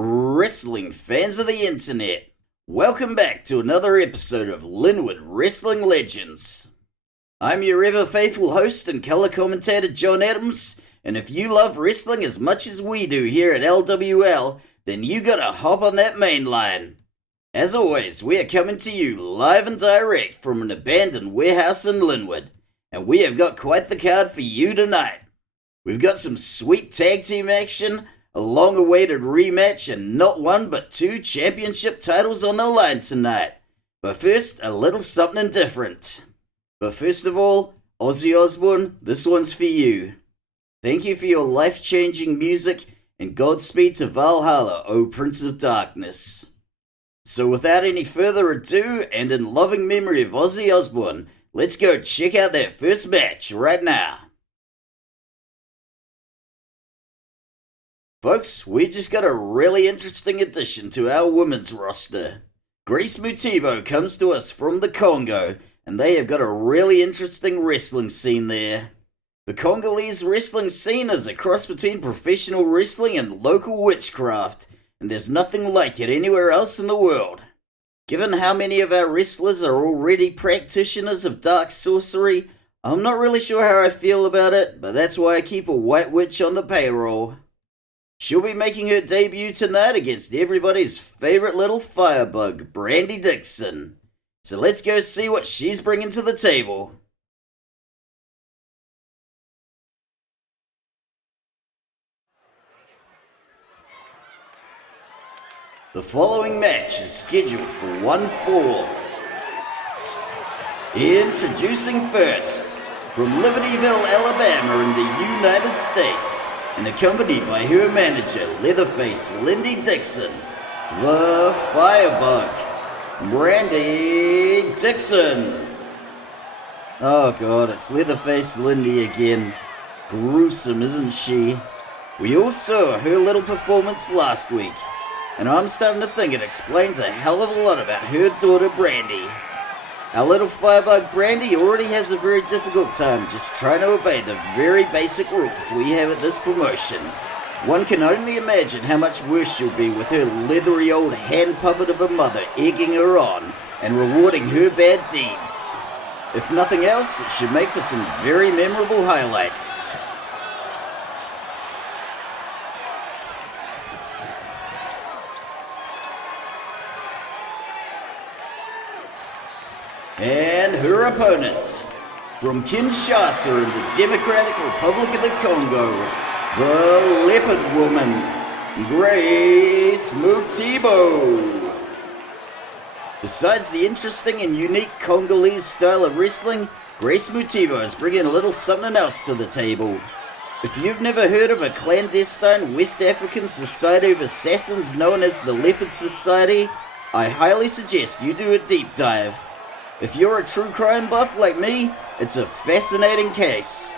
Wrestling fans of the internet, welcome back to another episode of Linwood Wrestling Legends. I'm your ever faithful host and color commentator John Adams, and if you love wrestling as much as we do here at LWL, then you gotta hop on that main line. As always, we are coming to you live and direct from an abandoned warehouse in Linwood, and we have got quite the card for you tonight. We've got some sweet tag team action, a long-awaited rematch, and not one but two championship titles on the line tonight. But first, a little something different. But first of all, Ozzy Osbourne, this one's for you. Thank you for your life-changing music, and Godspeed to Valhalla, O Prince of Darkness. So without any further ado, and in loving memory of Ozzy Osbourne, let's go check out that first match right now. Folks, we just got a really interesting addition to our women's roster. Grace Mutibo comes to us from the Congo, and they have got a really interesting wrestling scene there. The Congolese wrestling scene is a cross between professional wrestling and local witchcraft, and there's nothing like it anywhere else in the world. Given how many of our wrestlers are already practitioners of dark sorcery, I'm not really sure how I feel about it, but that's why I keep a white witch on the payroll. She'll be making her debut tonight against everybody's favorite little firebug, Brandy Dixon. So let's go see what she's bringing to the table. The following match is scheduled for one fall. Introducing first, from Libertyville, Alabama in the United States, and accompanied by her manager, Leatherface Lindy Dixon, the Firebug, Brandy Dixon. Oh god, it's Leatherface Lindy again. Gruesome, isn't she? We all saw her little performance last week, and I'm starting to think it explains a hell of a lot about her daughter Brandy. Our little firebug Brandy already has a very difficult time just trying to obey the very basic rules we have at this promotion. One can only imagine how much worse she'll be with her leathery old hand puppet of a mother egging her on and rewarding her bad deeds. If nothing else, it should make for some very memorable highlights. And her opponent, from Kinshasa in the Democratic Republic of the Congo, the Leopard Woman, Grace Mutibo. Besides the interesting and unique Congolese style of wrestling, Grace Mutibo is bringing a little something else to the table. If you've never heard of a clandestine West African society of assassins known as the Leopard Society, I highly suggest you do a deep dive. If you're a true crime buff like me, it's a fascinating case.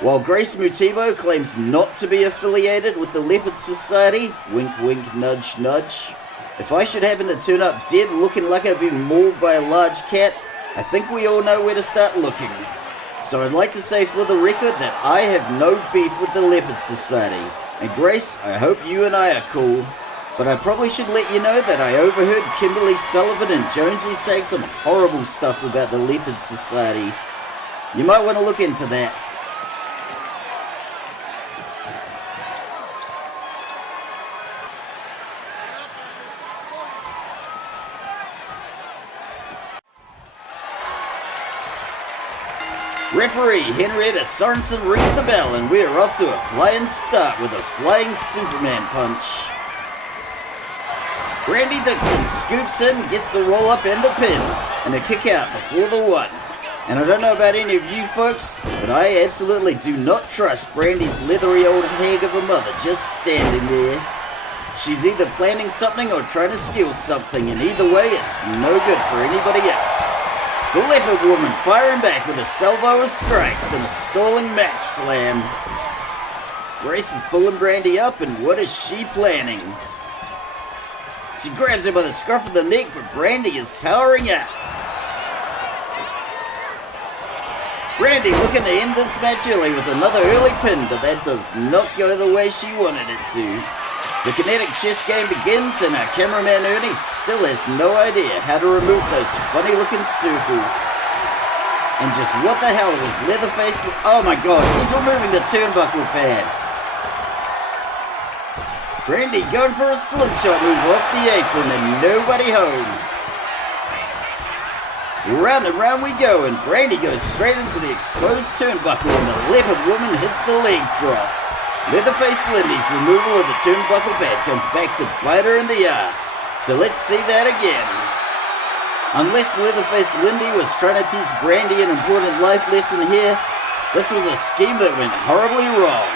While Grace Mutibo claims not to be affiliated with the Leopard Society, wink wink nudge nudge, if I should happen to turn up dead looking like I've been mauled by a large cat, I think we all know where to start looking. So I'd like to say for the record that I have no beef with the Leopard Society, and Grace, I hope you and I are cool. But I probably should let you know that I overheard Kimberly Sullivan and Jonesy saying some horrible stuff about the Leopard Society. You might want to look into that. Referee Henrietta Sorensen rings the bell, and we're off to a flying start with a flying Superman punch. Brandy Dixon scoops in, gets the roll up and the pin, and a kick out before the one. And I don't know about any of you folks, but I absolutely do not trust Brandy's leathery old hag of a mother just standing there. She's either planning something or trying to steal something, and either way, it's no good for anybody else. The Leopard Woman firing back with a salvo of strikes and a stalling mat slam. Grace is pulling Brandy up, and what is she planning? She grabs her by the scruff of the neck, but Brandy is powering out. Brandy looking to end this match early with another early pin, but that does not go the way she wanted it to. The kinetic chess game begins and our cameraman Ernie still has no idea how to remove those funny looking circles. And just what the hell was Leatherface? Oh my god, she's removing the turnbuckle pad. Brandy going for a slingshot move off the apron and nobody home. Round and round we go and Brandy goes straight into the exposed turnbuckle and the leopard woman hits the leg drop. Leatherface Lindy's removal of the turnbuckle pad comes back to bite her in the ass. So let's see that again. Unless Leatherface Lindy was trying to teach Brandy an important life lesson here, this was a scheme that went horribly wrong.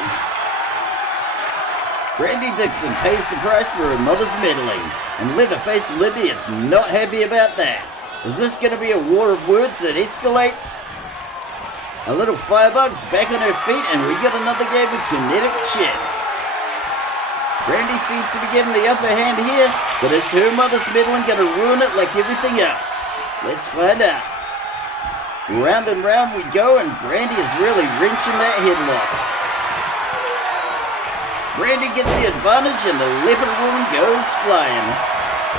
Brandy Dixon pays the price for her mother's meddling, and Leatherface Lindy is not happy about that. Is this going to be a war of words that escalates? A little firebug's back on her feet, and we got another game of kinetic chess. Brandy seems to be getting the upper hand here, but is her mother's meddling going to ruin it like everything else? Let's find out. Round and round we go, and Brandy is really wrenching that headlock. Brandy gets the advantage, and the leopard woman goes flying.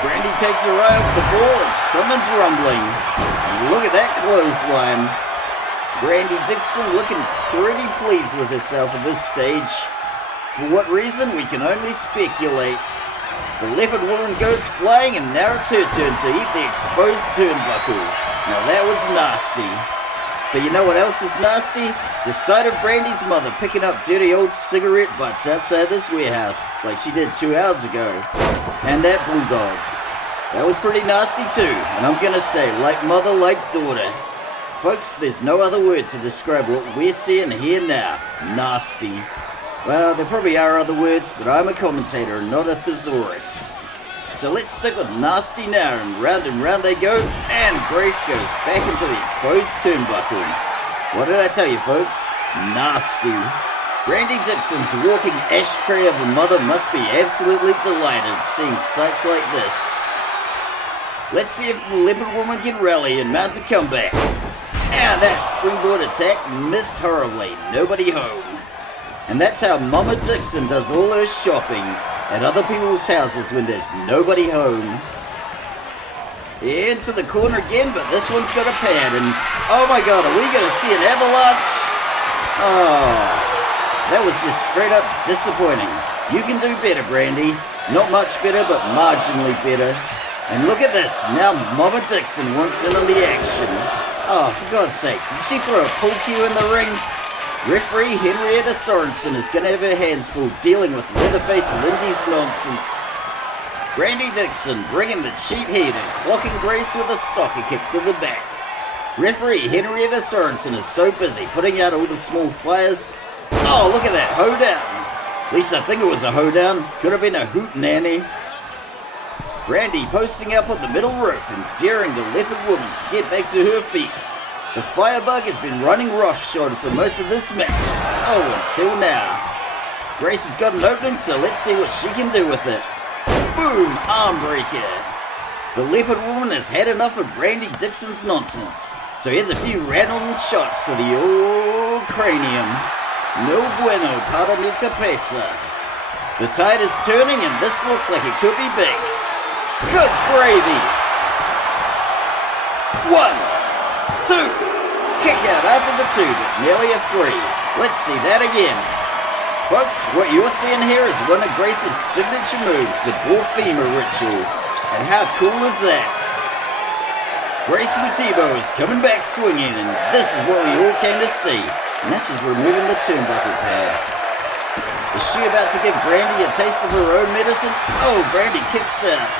Brandy takes her eye off the ball, and someone's rumbling. And look at that clothesline. Brandy Dixon looking pretty pleased with herself at this stage. For what reason, we can only speculate. The leopard woman goes flying and now it's her turn to eat the exposed turnbuckle. Now that was nasty. But you know what else is nasty? The sight of Brandy's mother picking up dirty old cigarette butts outside this warehouse, like she did 2 hours ago. And that bulldog. That was pretty nasty too, and I'm gonna say, like mother, like daughter. Folks, there's no other word to describe what we're seeing here now. Nasty. Well, there probably are other words, but I'm a commentator and not a thesaurus. So let's stick with nasty now, and round they go, and Grace goes back into the exposed turnbuckle. What did I tell you, folks? Nasty. Brandy Dixon's walking ashtray of a mother must be absolutely delighted seeing sights like this. Let's see if the leopard woman can rally and mount a comeback. And that springboard attack missed horribly, nobody home. And that's how Mama Dixon does all her shopping at other people's houses when there's nobody home. Into the corner again, but this one's got a pad, and oh my god, are we going to see an avalanche? Oh, that was just straight up disappointing. You can do better, Brandy. Not much better, but marginally better. And look at this, now Mama Dixon wants in on the action. Oh, for God's sakes, did she throw a pool cue in the ring? Referee Henrietta Sorensen is going to have her hands full dealing with Leatherface Lindy's nonsense. Brandy Dixon bringing the cheap heat and clocking Grace with a soccer kick to the back. Referee Henrietta Sorensen is so busy putting out all the small fires. Oh, look at that, hoedown. At least I think it was a hoedown. Could have been a hootenanny. Brandy posting up on the middle rope and daring the leopard woman to get back to her feet. The firebug has been running roughshod for most of this match. Oh, until now. Grace has got an opening, so let's see what she can do with it. Boom! Arm breaker. The leopard woman has had enough of Brandy Dixon's nonsense, so here's a few rattling shots to the old cranium. No bueno para mi cabeza. The tide is turning, and this looks like it could be big. Good gravy! 1, 2, kick out after the 2, but nearly a 3. Let's see that again. Folks, what you're seeing here is one of Grace's signature moves, the Borfema ritual. And how cool is that? Grace Mutibo is coming back swinging, and this is what we all came to see. And now she's removing the turnbuckle pad. Is she about to give Brandy a taste of her own medicine? Oh, Brandy kicks out.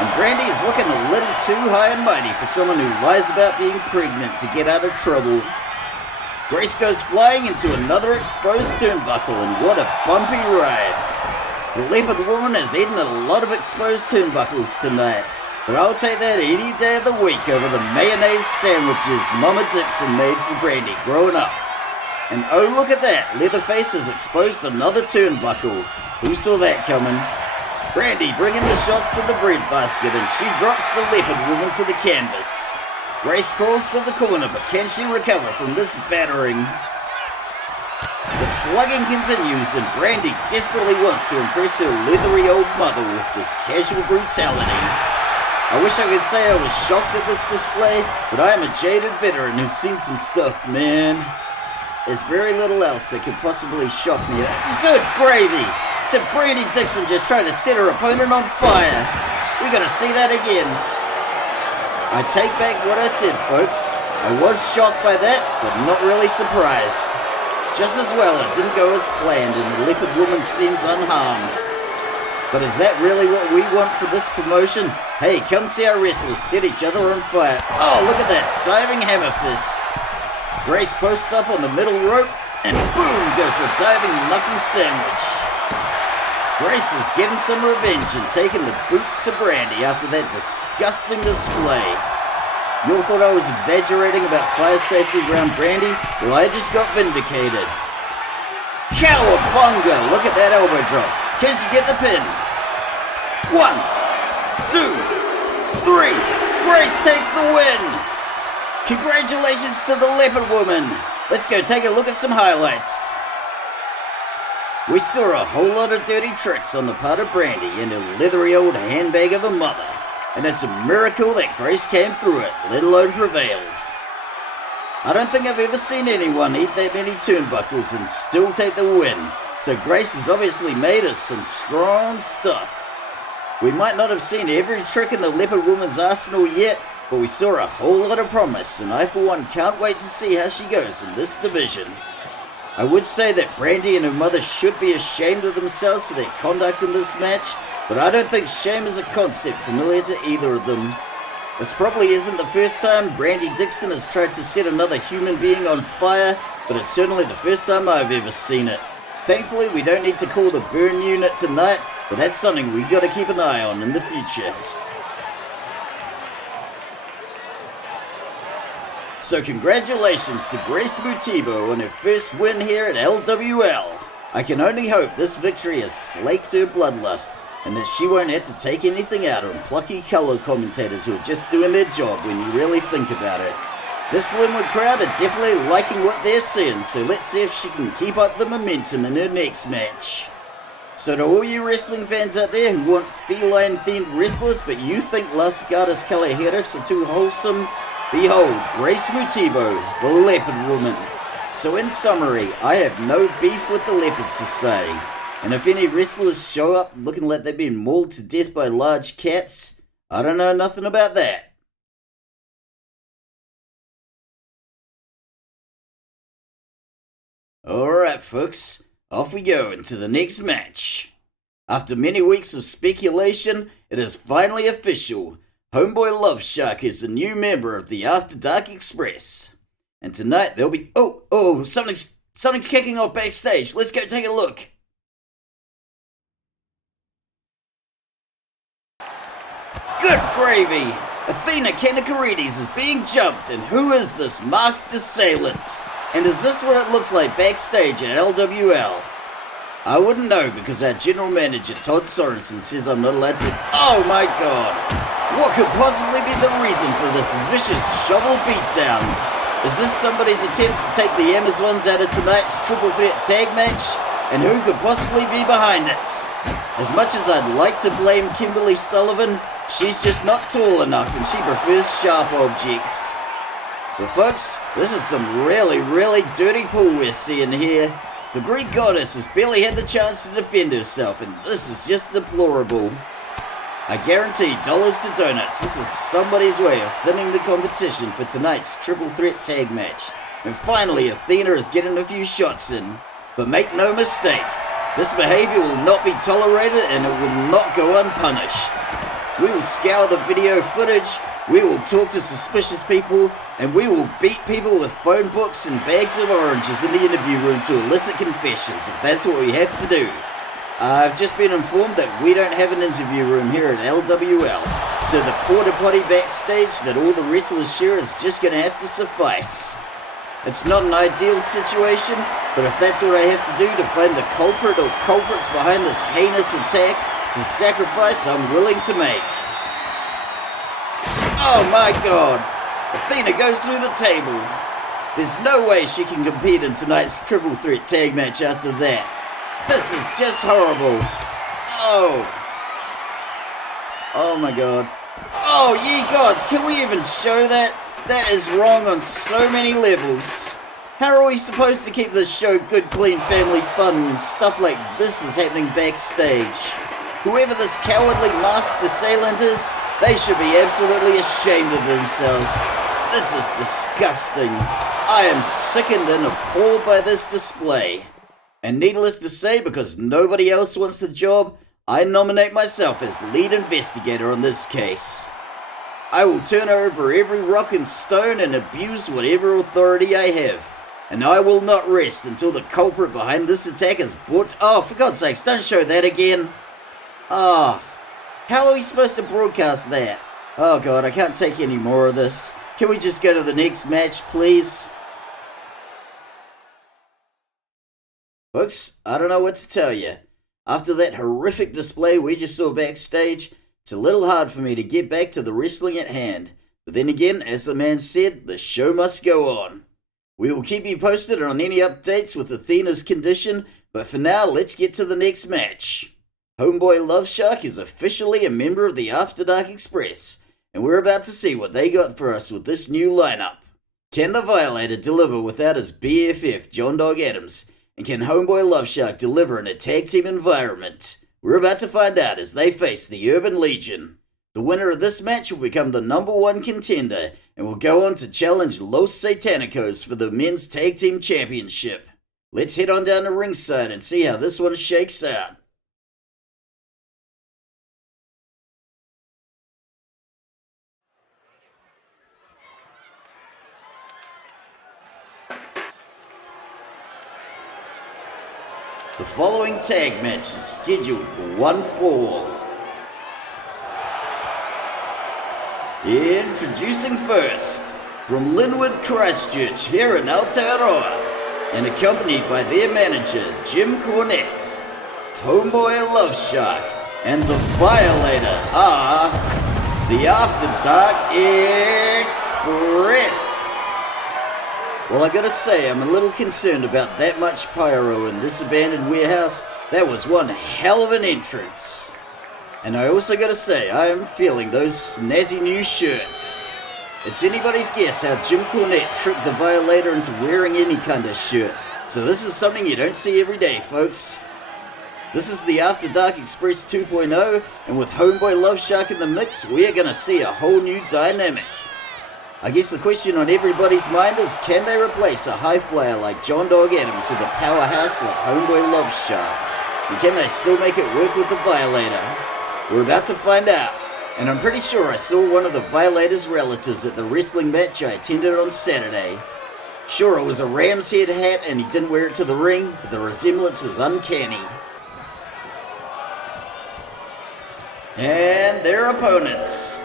And Brandy is looking a little too high and mighty for someone who lies about being pregnant to get out of trouble. Grace goes flying into another exposed turnbuckle, and what a bumpy ride. The leopard woman has eaten a lot of exposed turnbuckles tonight, but I'll take that any day of the week over the mayonnaise sandwiches Mama Dixon made for Brandy growing up. And oh, look at that, Leatherface has exposed another turnbuckle. Who saw that coming? Brandy bringing the shots to the breadbasket, and she drops the leopard woman to the canvas. Grace crawls to the corner, but can she recover from this battering? The slugging continues and Brandy desperately wants to impress her leathery old mother with this casual brutality. I wish I could say I was shocked at this display, but I am a jaded veteran who's seen some stuff, man. There's very little else that could possibly shock me. Good gravy! To Brandy Dixon just trying to set her opponent on fire. We gotta see that again. I take back what I said, folks. I was shocked by that, but not really surprised. Just as well it didn't go as planned and the leopard woman seems unharmed. But is that really what we want for this promotion? Hey, come see our wrestlers set each other on fire. Oh, look at that, diving hammer fist. Grace posts up on the middle rope, and boom goes the diving knuckle sandwich. Grace is getting some revenge and taking the boots to Brandy after that disgusting display. You all thought I was exaggerating about fire safety around Brandy? Well, I just got vindicated. Cowabunga! Look at that elbow drop. Can she get the pin? 1, 2, 3. Grace takes the win. Congratulations to the leopard woman. Let's go take a look at some highlights. We saw a whole lot of dirty tricks on the part of Brandy and her leathery old handbag of a mother. And it's a miracle that Grace came through it, let alone prevailed. I don't think I've ever seen anyone eat that many turnbuckles and still take the win. So Grace has obviously made us some strong stuff. We might not have seen every trick in the leopard woman's arsenal yet, but we saw a whole lot of promise, and I for one can't wait to see how she goes in this division. I would say that Brandy and her mother should be ashamed of themselves for their conduct in this match, but I don't think shame is a concept familiar to either of them. This probably isn't the first time Brandy Dixon has tried to set another human being on fire, but it's certainly the first time I've ever seen it. Thankfully, we don't need to call the burn unit tonight, but that's something we gotta keep an eye on in the future. So congratulations to Grace Mutibo on her first win here at LWL. I can only hope this victory has slaked her bloodlust and that she won't have to take anything out on plucky color commentators who are just doing their job when you really think about it. This Linwood crowd are definitely liking what they're seeing, so let's see if she can keep up the momentum in her next match. So to all you wrestling fans out there who want feline-themed wrestlers but you think Las Gatas Callejeras are too wholesome, behold, Grace Mutibo, the Leopard Woman. So in summary, I have no beef with the Leopard Society, and if any wrestlers show up looking like they've been mauled to death by large cats, I don't know nothing about that. Alright folks, off we go into the next match. After many weeks of speculation, it is finally official. Homeboy Love Shark is the new member of the After Dark Express. And tonight there'll be... something's kicking off backstage. Let's go take a look. Good gravy! Athena Kanakarides is being jumped, and who is this masked assailant? And is this what it looks like backstage at LWL? I wouldn't know because our general manager Todd Sorensen says I'm not allowed to... Oh my god! What could possibly be the reason for this vicious shovel beatdown? Is this somebody's attempt to take the Amazons out of tonight's triple threat tag match? And who could possibly be behind it? As much as I'd like to blame Kimberly Sullivan, she's just not tall enough and she prefers sharp objects. But folks, this is some really dirty pool we're seeing here. The Greek goddess has barely had the chance to defend herself, and this is just deplorable. I guarantee dollars to donuts, this is somebody's way of thinning the competition for tonight's triple threat tag match. And finally, Athena is getting a few shots in. But make no mistake, this behavior will not be tolerated and it will not go unpunished. We will scour the video footage, we will talk to suspicious people, and we will beat people with phone books and bags of oranges in the interview room to elicit confessions, if that's what we have to do. I've just been informed that we don't have an interview room here at LWL, so the porta potty backstage that all the wrestlers share is just going to have to suffice. It's not an ideal situation, but if that's what I have to do to find the culprit or culprits behind this heinous attack, it's a sacrifice I'm willing to make. Oh my god! Athena goes through the table. There's no way she can compete in tonight's triple threat tag match after that. This is just horrible. Oh my god. Oh, ye gods, can we even show that? That is wrong on so many levels. How are we supposed to keep this show good, clean, family fun when stuff like this is happening backstage? Whoever this cowardly masked assailant is, they should be absolutely ashamed of themselves. This is disgusting. I am sickened and appalled by this display. And needless to say, because nobody else wants the job, I nominate myself as lead investigator on this case. I will turn over every rock and stone and abuse whatever authority I have. And I will not rest until the culprit behind this attack is brought... Oh, for God's sakes, don't show that again. How are we supposed to broadcast that? Oh God, I can't take any more of this. Can we just go to the next match, please? Folks, I don't know what to tell you. After that horrific display we just saw backstage, it's a little hard for me to get back to the wrestling at hand. But then again, as the man said, the show must go on. We will keep you posted on any updates with Athena's condition, but for now, let's get to the next match. Homeboy Love Shark is officially a member of the After Dark Express, and we're about to see what they got for us with this new lineup. Can the Violator deliver without his BFF, John Dog Adams? And can Homeboy Love Shark deliver in a tag team environment? We're about to find out as they face the Urban Legion. The winner of this match will become the #1 contender and will go on to challenge Los Satanicos for the Men's Tag Team Championship. Let's head on down to ringside and see how this one shakes out. The following tag match is scheduled for one fall. Introducing first, from Linwood, Christchurch, here in Aotearoa, and accompanied by their manager, Jim Cornette, Homeboy Love Shark, and the Violator are the After Dark Express. Well, I gotta say, I'm a little concerned about that much pyro in this abandoned warehouse. That was one hell of an entrance. And I also gotta say, I am feeling those snazzy new shirts. It's anybody's guess how Jim Cornette tricked the Violator into wearing any kind of shirt. So this is something you don't see every day, folks. This is the After Dark Express 2.0, and with Homeboy Love Shark in the mix, we are gonna see a whole new dynamic. I guess the question on everybody's mind is, can they replace a high flyer like John Dog Adams with a powerhouse like Homeboy Love Shark? And can they still make it work with the Violator? We're about to find out. And I'm pretty sure I saw one of the Violator's relatives at the wrestling match I attended on Saturday. Sure, it was a ram's head hat and he didn't wear it to the ring, but the resemblance was uncanny. And their opponents.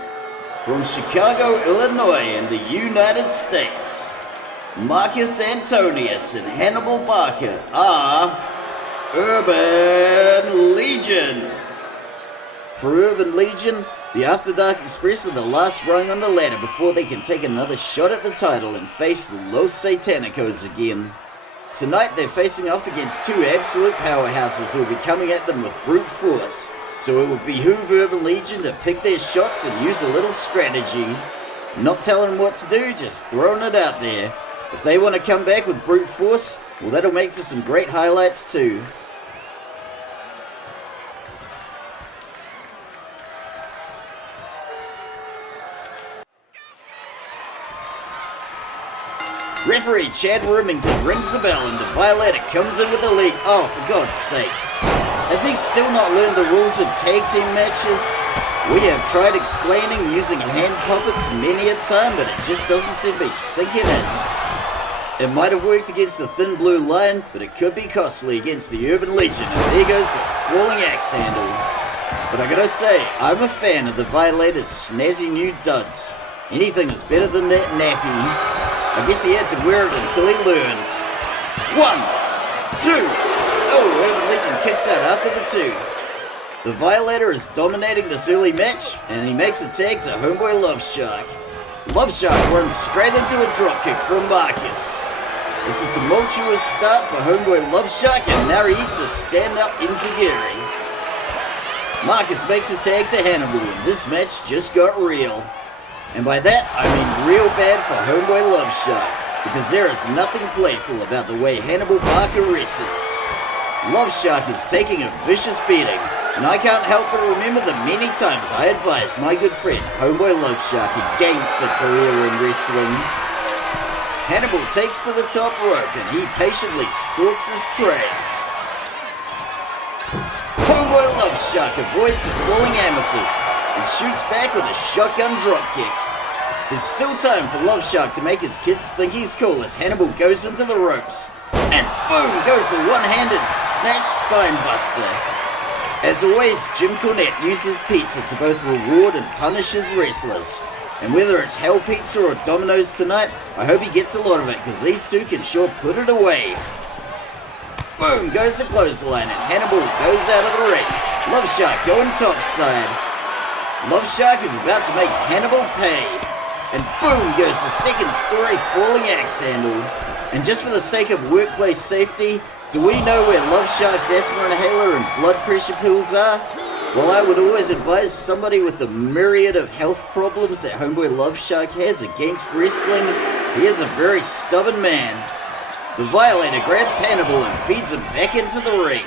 From Chicago, Illinois in the United States, Marcus Antonius and Hannibal Barker are Urban Legion. For Urban Legion, the After Dark Express are the last rung on the ladder before they can take another shot at the title and face Los Satanicos again. Tonight they're facing off against two absolute powerhouses who will be coming at them with brute force. So it would behoove Urban Legion to pick their shots and use a little strategy. Not telling them what to do, just throwing it out there. If they want to come back with brute force, well, that'll make for some great highlights too. Referee Chad Remington rings the bell and the Violator comes in with the lead. Oh, for God's sakes. Has he still not learned the rules of tag team matches? We have tried explaining using hand puppets many a time, but it just doesn't seem to be sinking in. It might have worked against the Thin Blue Line, but it could be costly against the Urban Legion, and there goes the falling axe handle. But I gotta say, I'm a fan of the Violator's snazzy new duds. Anything is better than that nappy. I guess he had to wear it until he learned. 1, 2... Oh, Urban Legion kicks out after the 2. The Violator is dominating this early match, and he makes a tag to Homeboy Love Shark. Love Shark runs straight into a dropkick from Marcus. It's a tumultuous start for homeboy Love Shark, and now he eats a stand-up enziguri. Marcus makes a tag to Hannibal, and this match just got real. And by that, I mean real bad for homeboy Love Shark, because there is nothing playful about the way Hannibal Barker wrestles. Love Shark is taking a vicious beating, and I can't help but remember the many times I advised my good friend homeboy Love Shark against a career in wrestling. Hannibal takes to the top rope and he patiently stalks his prey. Homeboy Love Shark avoids the falling amethyst and shoots back with a shotgun dropkick. There's still time for Love Shark to make his kids think he's cool as Hannibal goes into the ropes. And boom goes the one-handed snatch spine buster. As always, Jim Cornette uses pizza to both reward and punish his wrestlers. And whether it's Hell Pizza or Domino's tonight, I hope he gets a lot of it, because these two can sure put it away. Boom goes the clothesline and Hannibal goes out of the ring. Love Shark going topside. Love Shark is about to make Hannibal pay. And boom goes the second story falling axe handle. And just for the sake of workplace safety, do we know where Love Shark's asthma inhaler and blood pressure pills are? Well, I would always advise somebody with the myriad of health problems that homeboy Love Shark has against wrestling. He is a very stubborn man. The Violator grabs Hannibal and feeds him back into the ring.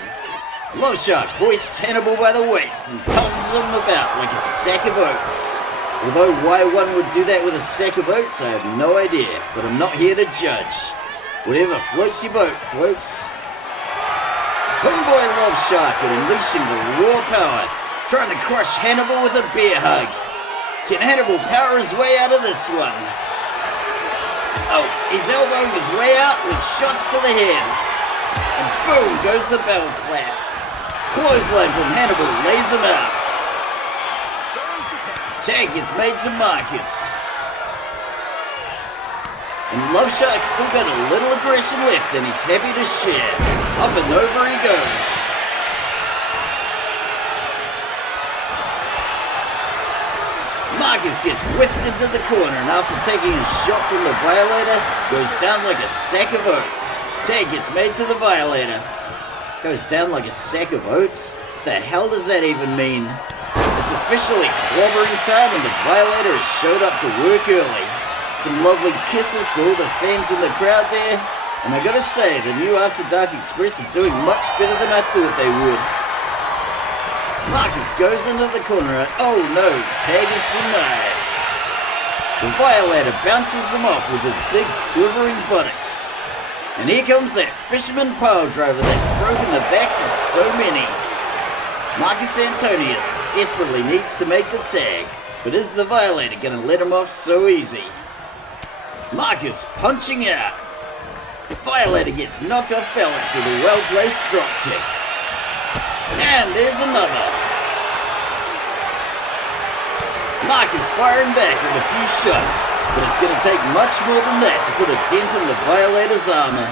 Love Shark hoists Hannibal by the waist and tosses him about like a sack of oats. Although why one would do that with a sack of oats, I have no idea, but I'm not here to judge. Whatever floats your boat, folks. Homeboy Love Shark and unleashing the raw power, trying to crush Hannibal with a bear hug. Can Hannibal power his way out of this one? Oh, he's elbowing his way out with shots to the head. And boom goes the bell clap. Clothesline from Hannibal lays him out. Tag gets made to Marcus. And Love Shark's still got a little aggression left and he's happy to share. Up and over he goes. Marcus gets whiffed into the corner and after taking a shot from the Violator, goes down like a sack of oats. Tag gets made to the Violator. Goes down like a sack of oats? The hell does that even mean? It's officially clobbering time and the Violator has showed up to work early. Some lovely kisses to all the fans in the crowd there. And I gotta say, the new After Dark Express are doing much better than I thought they would. Marcus goes into the corner and oh no, tag is denied. The Violator bounces them off with his big quivering buttocks. And here comes that fisherman pile driver that's broken the backs of so many. Marcus Antonius desperately needs to make the tag, but is the Violator gonna let him off so easy? Marcus punching out. The Violator gets knocked off balance with a well-placed dropkick. And there's another. Marcus firing back with a few shots, but it's going to take much more than that to put a dent in the Violator's armor.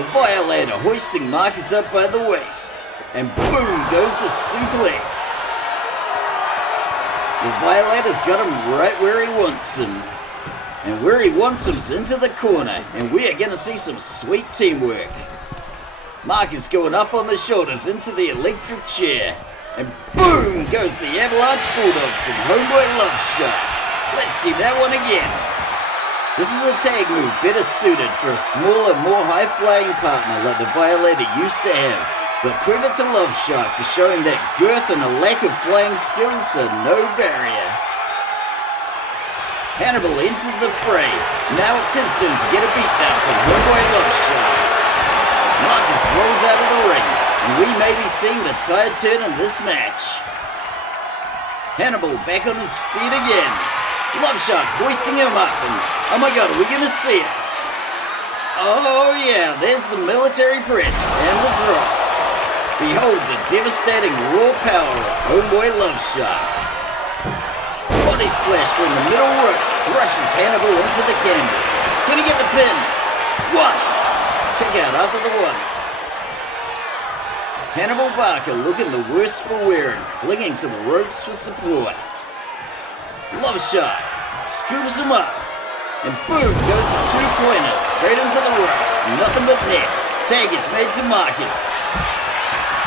The Violator hoisting Marcus up by the waist, and boom goes the suplex. The Violator's got him right where he wants him. And where he wants him's into the corner, and we are going to see some sweet teamwork. Marcus going up on the shoulders into the electric chair, and boom goes the Avalanche Bulldog from homeboy Love Shark. Let's see that one again. This is a tag move better suited for a smaller, more high-flying partner like the Violator used to have. But credit to Love Shark for showing that girth and a lack of flying skills are no barrier. Hannibal enters the fray. Now it's his turn to get a beatdown from homeboy Love Shark. Marcus rolls out of the ring, and we may be seeing the tide turn in this match. Hannibal back on his feet again. Love Shark hoisting him up, and oh my god, are we gonna see it? Oh yeah, there's the military press and the drop. Behold the devastating raw power of homeboy Love Shark. Body splash from the middle rope crushes Hannibal onto the canvas. Can he get the pin? One. Kick out after the one. Hannibal Barker looking the worse for wear and clinging to the ropes for support. Love Shark scoops him up. And boom, goes the two-pointer, straight into the ropes, nothing but net. Tag is made to Marcus.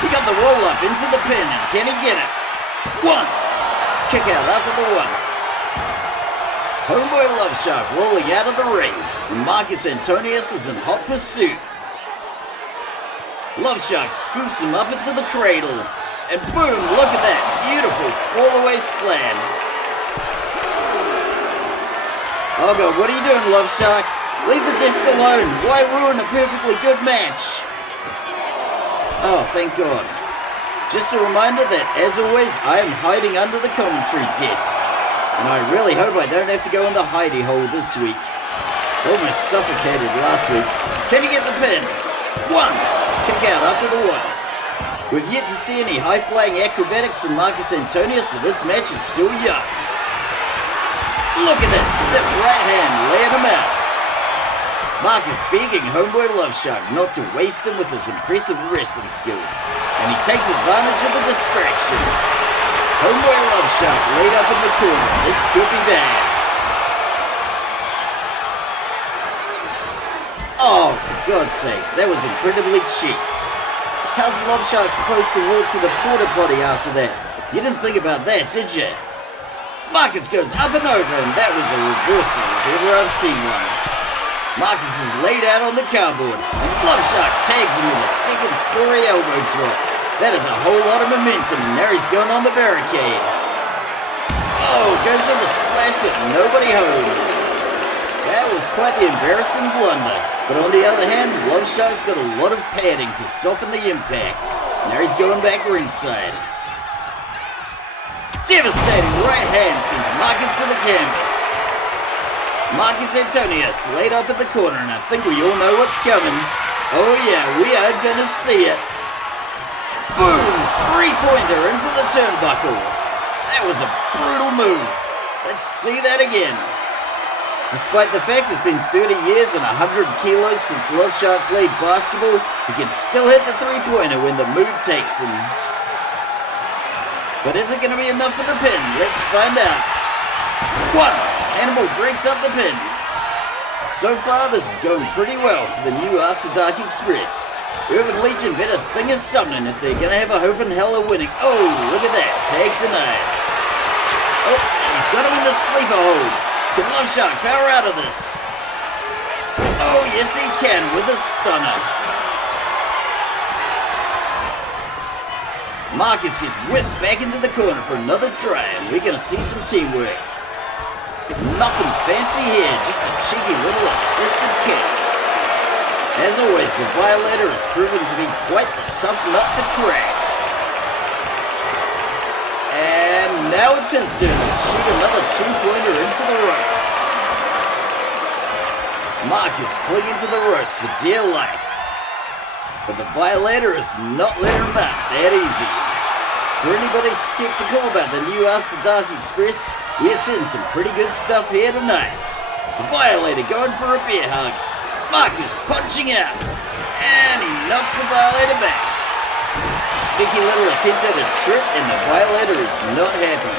We got the roll-up into the pin, and can he get it? One. Kick out after the one. Homeboy Love Shark rolling out of the ring, and Marcus Antonius is in hot pursuit. Love Shark scoops him up into the cradle, and boom, look at that beautiful fall-away slam. Oh God, what are you doing, Love Shark? Leave the disc alone. Why ruin a perfectly good match? Oh, thank God. Just a reminder that, as always, I am hiding under the commentary disc. And I really hope I don't have to go in the hidey hole this week. Almost suffocated last week. Can you get the pin? One. Kick out after the one. We've yet to see any high-flying acrobatics from Marcus Antonius, but this match is still young. Look at that stiff right hand laying him out. Marcus begging Homeboy Love Shark not to waste him with his impressive wrestling skills, and he takes advantage of the distraction. Homeboy Love Shark laid up in the corner. This could be bad. Oh, for God's sakes, that was incredibly cheap. How's Love Shark supposed to walk to the porta potty after that? You didn't think about that, did you? Marcus goes up and over, and that was a reversal if ever I've seen one. Marcus is laid out on the cardboard, and Love Shark tags him with a second-story elbow drop. That is a whole lot of momentum, and now he's going on the barricade. Oh, goes for the splash, but nobody home. That was quite the embarrassing blunder. But on the other hand, Love Shark's got a lot of padding to soften the impact. Now he's going back ringside. Devastating right hand sends Marcus to the canvas. Marcus Antonius laid up at the corner, and I think we all know what's coming. Oh yeah, we are gonna see it. Boom! Three-pointer into the turnbuckle. That was a brutal move. Let's see that again. Despite the fact it's been 30 years and 100 kilos since Love Shark played basketball, he can still hit the three-pointer when the mood takes him. But is it going to be enough for the pin? Let's find out. One. Hannibal breaks up the pin. So far, this is going pretty well for the new After Dark Express. Urban Legion better think of something if they're going to have a hope in hell of winning. Oh, look at that. Tag denied. Oh, he's got him in the sleeper hold. Can Love Shark power out of this? Oh, yes he can with a stunner. Marcus gets whipped back into the corner for another try, and we're going to see some teamwork. Nothing fancy here, just a cheeky little assisted kick. As always, the Violator has proven to be quite the tough nut to crack. And now it's his turn to shoot another two-pointer into the ropes. Marcus clinging to the ropes for dear life. But the Violator is not letting him out that easy. For anybody skeptical about the new After Dark Express, we are seeing some pretty good stuff here tonight. The Violator going for a bear hug. Marcus punching out. And he knocks the Violator back. Sneaky little attempt at a trip, and the Violator is not happy.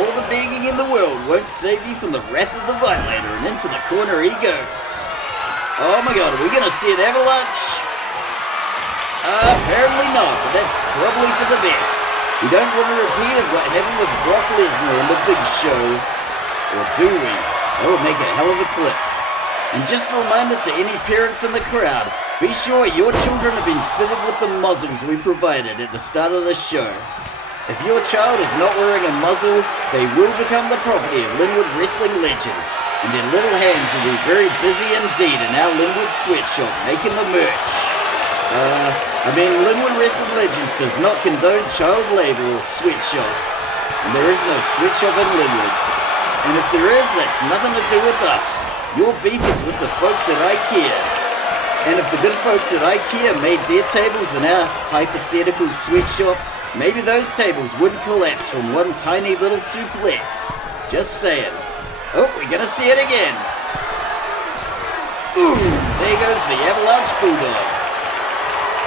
All the begging in the world won't save you from the wrath of the Violator, and into the corner he goes. Oh my God, are we going to see an avalanche? Apparently not, but that's probably for the best. We don't want a repeat of what happened with Brock Lesnar on the Big Show. Or do we? That would make a hell of a clip. And just a reminder to any parents in the crowd, be sure your children have been fitted with the muzzles we provided at the start of the show. If your child is not wearing a muzzle, they will become the property of Linwood Wrestling Legends, and their little hands will be very busy indeed in our Linwood sweatshop making the merch. Linwood Wrestling Legends does not condone child labor or sweatshops, and there is no sweatshop in Linwood. And if there is, that's nothing to do with us. Your beef is with the folks at IKEA. And if the good folks at IKEA made their tables in our hypothetical sweatshop, maybe those tables wouldn't collapse from one tiny little suplex. Just saying. Oh, we're gonna see it again. Ooh, there goes the Avalanche Bulldog.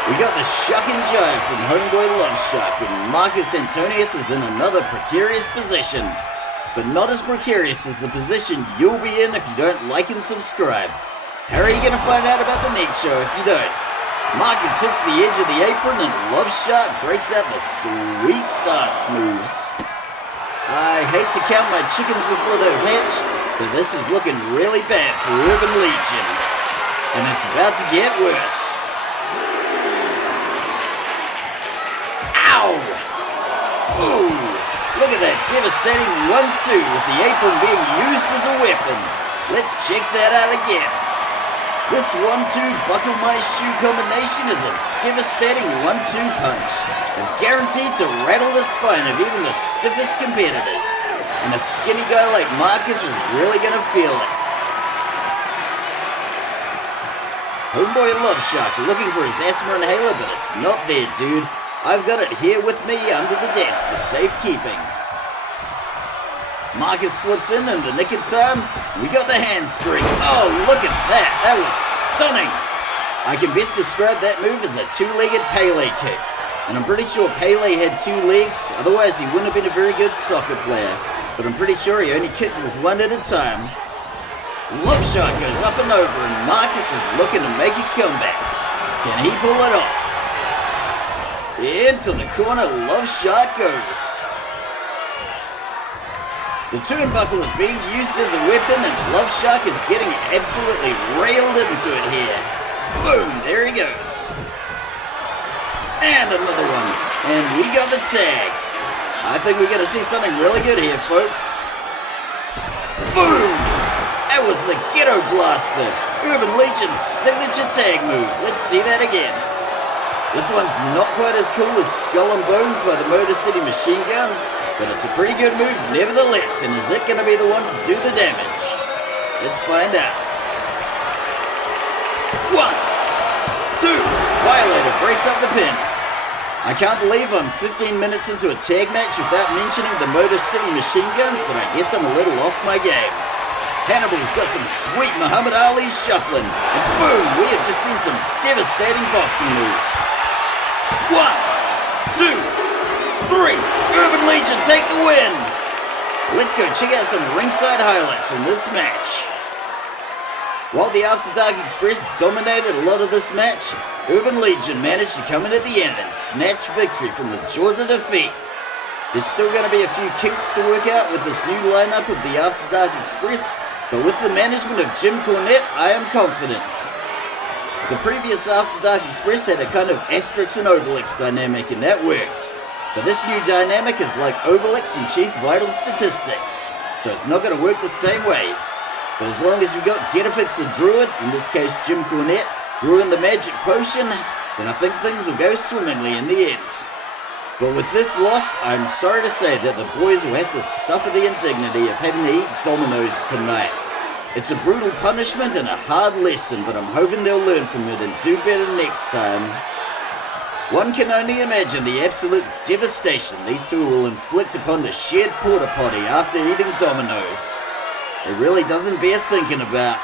We got the shuck and jive from Homeboy Love Shark, and Marcus Antonius is in another precarious position. but not as precarious as the position you'll be in if you don't like and subscribe. How are you going to find out about the next show if you don't? Marcus hits the edge of the apron and Love Shark breaks out the sweet dance moves. I hate to count my chickens before they've hatched, but this is looking really bad for Urban Legion. And it's about to get worse. Ow! Ooh! Look at that devastating 1-2 with the apron being used as a weapon. Let's check that out again. This 1-2 buckle my shoe combination is a devastating 1-2 punch. It's guaranteed to rattle the spine of even the stiffest competitors. And a skinny guy like Marcus is really gonna feel it. Homeboy Love Shark looking for his asthma inhaler, but it's not there, dude. I've got it here with me under the desk for safekeeping. Marcus slips in the nick of time. We got the handspring. Oh, look at that. That was stunning. I can best describe that move as a two-legged Pele kick. And I'm pretty sure Pele had 2 legs. Otherwise, he wouldn't have been a very good soccer player. But I'm pretty sure he only kicked with 1 at a time. Love Shark goes up and over, and Marcus is looking to make a comeback. Can he pull it off? Into the corner, Love Shark goes. The turnbuckle is being used as a weapon, and Love Shark is getting absolutely railed into it here. Boom, there he goes. And another one. And we got the tag. I think we're going to see something really good here, folks. Boom! That was the Ghetto Blaster, Urban Legion's signature tag move. Let's see that again. This one's not quite as cool as Skull and Bones by the Motor City Machine Guns, but it's a pretty good move nevertheless, and is it going to be the one to do the damage? Let's find out. 1, 2, Violator breaks up the pin. I can't believe I'm 15 minutes into a tag match without mentioning the Motor City Machine Guns, but I guess I'm a little off my game. Hannibal's got some sweet Muhammad Ali shuffling, and boom, we have just seen some devastating boxing moves. 1, 2, 3, Urban Legion take the win! Let's go check out some ringside highlights from this match. While the After Dark Express dominated a lot of this match, Urban Legion managed to come in at the end and snatch victory from the jaws of defeat. There's still going to be a few kinks to work out with this new lineup of the After Dark Express, but with the management of Jim Cornette, I am confident. The previous After Dark Express had a kind of Asterix and Obelix dynamic, and that worked. But this new dynamic is like Obelix and Chief Vital Statistics, so it's not going to work the same way. But as long as you've got Getafix the Druid, in this case Jim Cornette, brewing the magic potion, then I think things will go swimmingly in the end. But with this loss, I'm sorry to say that the boys will have to suffer the indignity of having to eat Dominoes tonight. It's a brutal punishment and a hard lesson, but I'm hoping they'll learn from it and do better next time. One can only imagine the absolute devastation these two will inflict upon the shared porta potty after eating Dominoes. It really doesn't bear thinking about.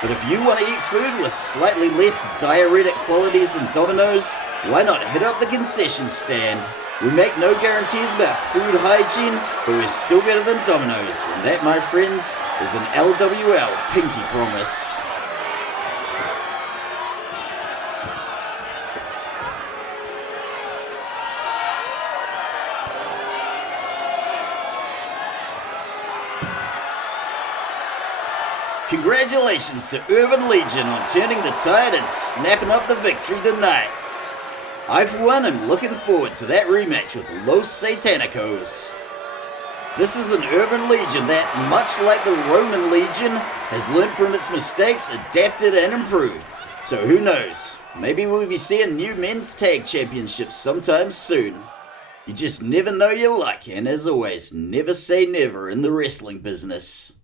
But if you want to eat food with slightly less diuretic qualities than Dominoes, why not hit up the concession stand? We make no guarantees about food hygiene, but we're still better than Dominoes, and that, my friends, is an LWL pinky promise. Congratulations to Urban Legion on turning the tide and snapping up the victory tonight. I, for one, am looking forward to that rematch with Los Satanicos. This is an Urban Legion that, much like the Roman Legion, has learned from its mistakes, adapted, and improved. So who knows? Maybe we'll be seeing new men's tag championships sometime soon. You just never know your luck, and as always, never say never in the wrestling business.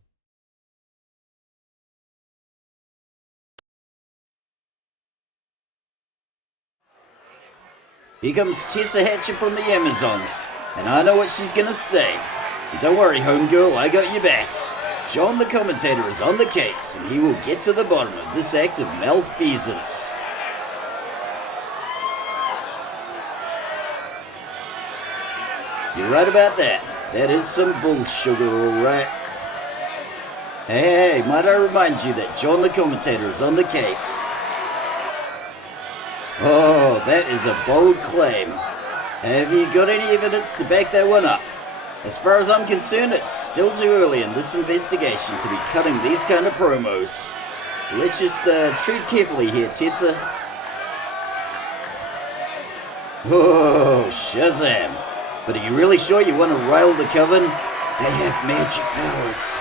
Here comes Tessa Hatcher from the Amazons, and I know what she's gonna say. And don't worry, homegirl, I got you back. John the commentator is on the case, and he will get to the bottom of this act of malfeasance. You're right about that. That is some bull sugar, alright. Hey, might I remind you that John the commentator is on the case? Oh, that is a bold claim. Have you got any evidence to back that one up? As far as I'm concerned, it's still too early in this investigation to be cutting these kind of promos. Let's just tread carefully here, Tessa. Oh, Shazam. But are you really sure you want to rile the Coven? They have magic powers.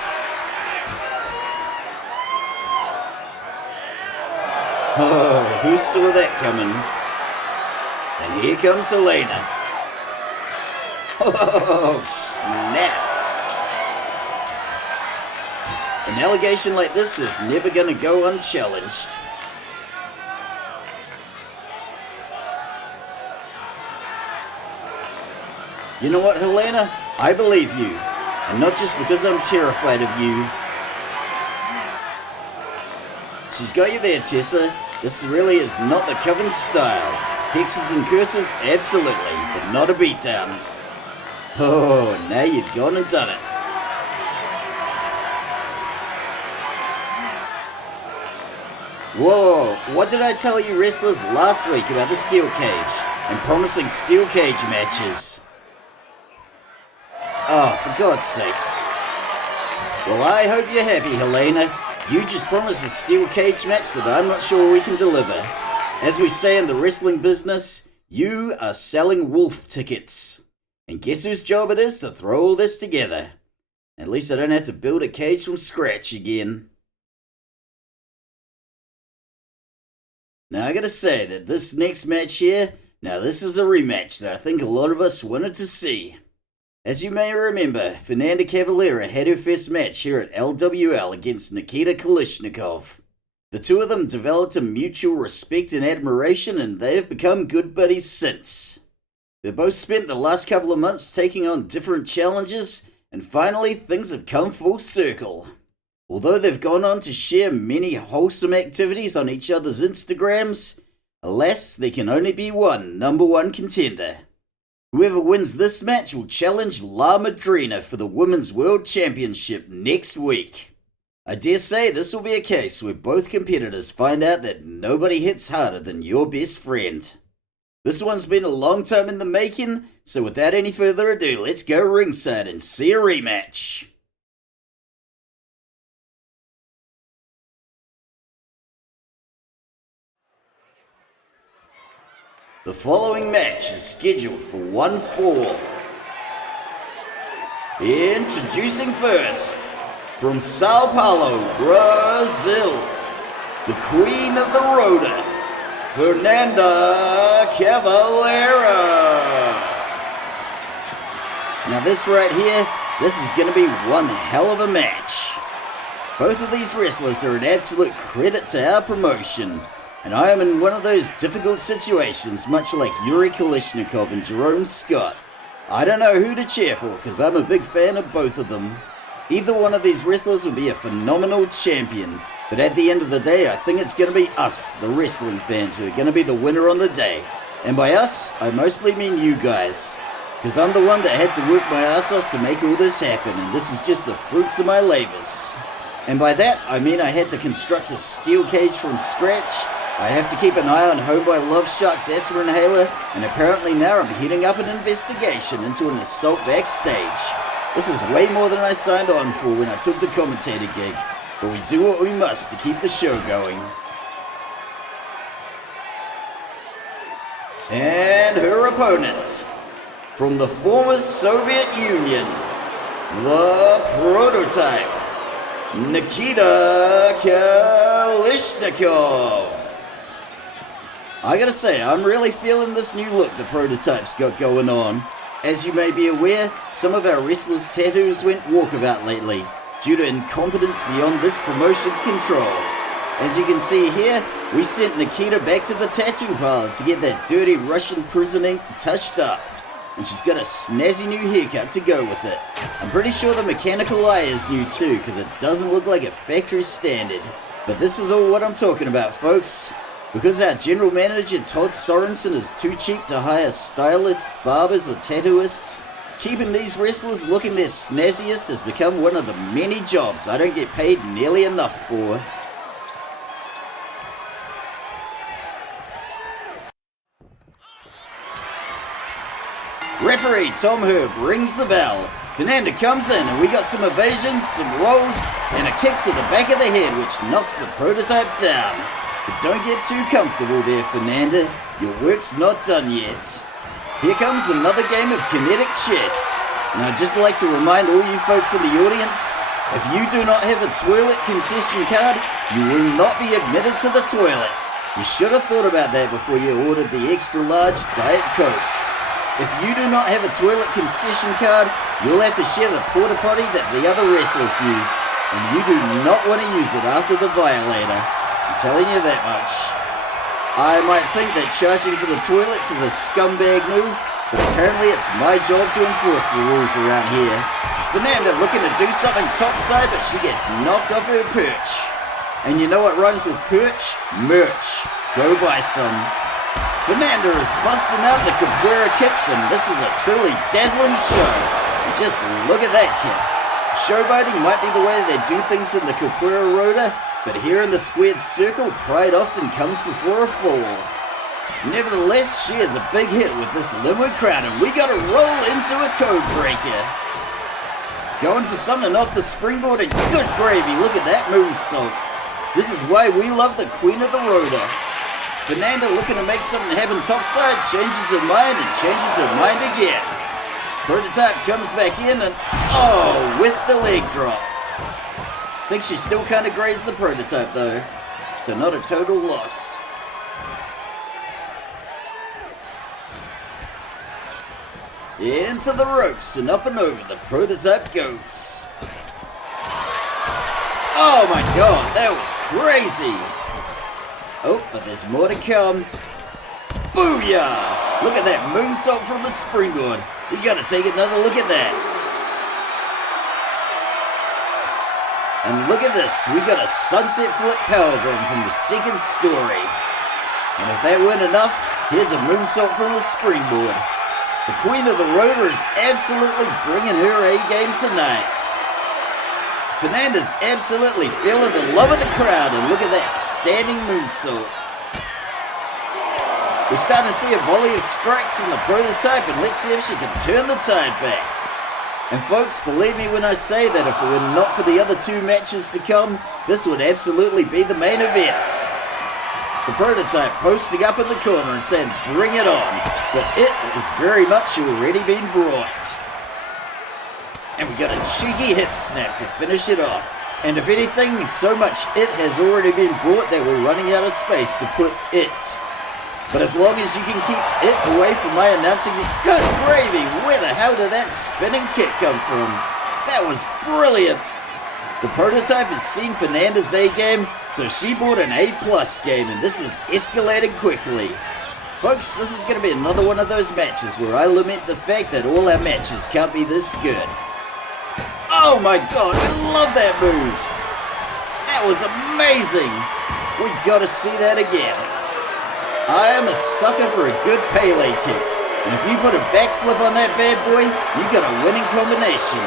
Oh, who saw that coming? And here comes Helena. Oh, snap. An allegation like this was never gonna go unchallenged. You know what, Helena? I believe you. And not just because I'm terrified of you. She's got you there, Tessa. This really is not the Coven style. Hexes and curses, absolutely, but not a beatdown. Oh, now you've gone and done it. Whoa, what did I tell you wrestlers last week about the steel cage and promising steel cage matches? Oh, for God's sakes. Well, I hope you're happy, Helena. You just promised a steel cage match that I'm not sure we can deliver. As we say in the wrestling business, you are selling wolf tickets. And guess whose job it is to throw all this together? At least I don't have to build a cage from scratch again. Now I gotta say that this next match here, now this is a rematch that I think a lot of us wanted to see. As you may remember, Fernanda Cavalera had her first match here at LWL against Nikita Kalishnikov. The two of them developed a mutual respect and admiration, and they have become good buddies since. They both spent the last couple of months taking on different challenges, and finally things have come full circle. Although they've gone on to share many wholesome activities on each other's Instagrams, alas, there can only be one number one contender. Whoever wins this match will challenge La Madrina for the Women's World Championship next week. I dare say this will be a case where both competitors find out that nobody hits harder than your best friend. This one's been a long time in the making, so without any further ado, let's go ringside and see a rematch. The following match is scheduled for one fall. Introducing first, from Sao Paulo, Brazil, the Queen of the Rotor, Fernanda Cavalera. Now this right here, this is going to be one hell of a match. Both of these wrestlers are an absolute credit to our promotion. And I am in one of those difficult situations, much like Yuri Kalishnikov and Jerome Scott. I don't know who to cheer for, because I'm a big fan of both of them. Either one of these wrestlers will be a phenomenal champion, but at the end of the day, I think it's going to be us, the wrestling fans, who are going to be the winner on the day. And by us, I mostly mean you guys, because I'm the one that had to work my ass off to make all this happen, and this is just the fruits of my labors. And by that, I mean I had to construct a steel cage from scratch. I have to keep an eye on Home by Love Shark's asthma inhaler, and apparently now I'm heading up an investigation into an assault backstage. This is way more than I signed on for when I took the commentator gig, but we do what we must to keep the show going. And her opponent, from the former Soviet Union, the prototype, Nikita Kalishnikov. I gotta say, I'm really feeling this new look the prototype's got going on. As you may be aware, some of our wrestlers' tattoos went walkabout lately, due to incompetence beyond this promotion's control. As you can see here, we sent Nikita back to the tattoo parlor to get that dirty Russian prison ink touched up. And she's got a snazzy new haircut to go with it. I'm pretty sure the mechanical eye is new too, because it doesn't look like a factory standard. But this is all what I'm talking about, folks. Because our general manager Todd Sorensen is too cheap to hire stylists, barbers or tattooists, Keeping these wrestlers looking their snazziest has become one of the many jobs I don't get paid nearly enough for. Referee Tom Herb rings the bell. Fernanda comes in and we got some evasions, some rolls, and a kick to the back of the head which knocks the prototype down. But don't get too comfortable there, Fernanda. Your work's not done yet. Here comes another game of kinetic chess. And I'd just like to remind all you folks in the audience, if you do not have a toilet concession card, you will not be admitted to the toilet. You should have thought about that before you ordered the extra large Diet Coke. If you do not have a toilet concession card, you'll have to share the porta potty that the other wrestlers use. And you do not want to use it after the violator. I'm telling you that much. I might think that charging for the toilets is a scumbag move, but apparently it's my job to enforce the rules around here. Fernanda looking to do something topside, but she gets knocked off her perch. And you know what rhymes with perch? Merch. Go buy some. Fernanda is busting out the Cavalera kicks, and this is a truly dazzling show. Just look at that kick. Showboating might be the way they do things in the Capoeira Roda, but here in the squared circle, pride often comes before a fall. Nevertheless, she is a big hit with this Linwood crowd, and we gotta roll into a code breaker. Going for something off the springboard, and good gravy, look at that moonsault. This is why we love the Queen of the Roda. Fernanda looking to make something happen topside, changes her mind and changes her mind again. Prototype comes back in and, with the leg drop. Think she still kind of grazed the prototype though, so not a total loss. Into the ropes and up and over the prototype goes. Oh my god, that was crazy! Oh, but there's more to come. Booyah! Look at that moonsault from the springboard. We gotta take another look at that. And look at this. We got a sunset flip powerbomb from the second story. And if that weren't enough, here's a moonsault from the springboard. The Queen of the Roda is absolutely bringing her A-game tonight. Fernanda's absolutely feeling the love of the crowd, and look at that standing moonsault. We're starting to see a volley of strikes from the prototype, and let's see if she can turn the tide back. And folks, believe me when I say that if it were not for the other two matches to come, this would absolutely be the main event. The prototype posting up in the corner and saying, bring it on, but it has very much already been brought. And we got a cheeky hip snap to finish it off. And if anything, so much it has already been brought that we're running out of space to put it. But as long as you can keep it away from my announcing, good gravy, where the hell did that spinning kick come from? That was brilliant. The prototype has seen Fernanda's A game, so she bought an A+ game, and this is escalating quickly. Folks, this is going to be another one of those matches where I lament the fact that all our matches can't be this good. Oh my god, I love that move! That was amazing! We gotta see that again. I am a sucker for a good Pele kick, and if you put a backflip on that bad boy, you got a winning combination.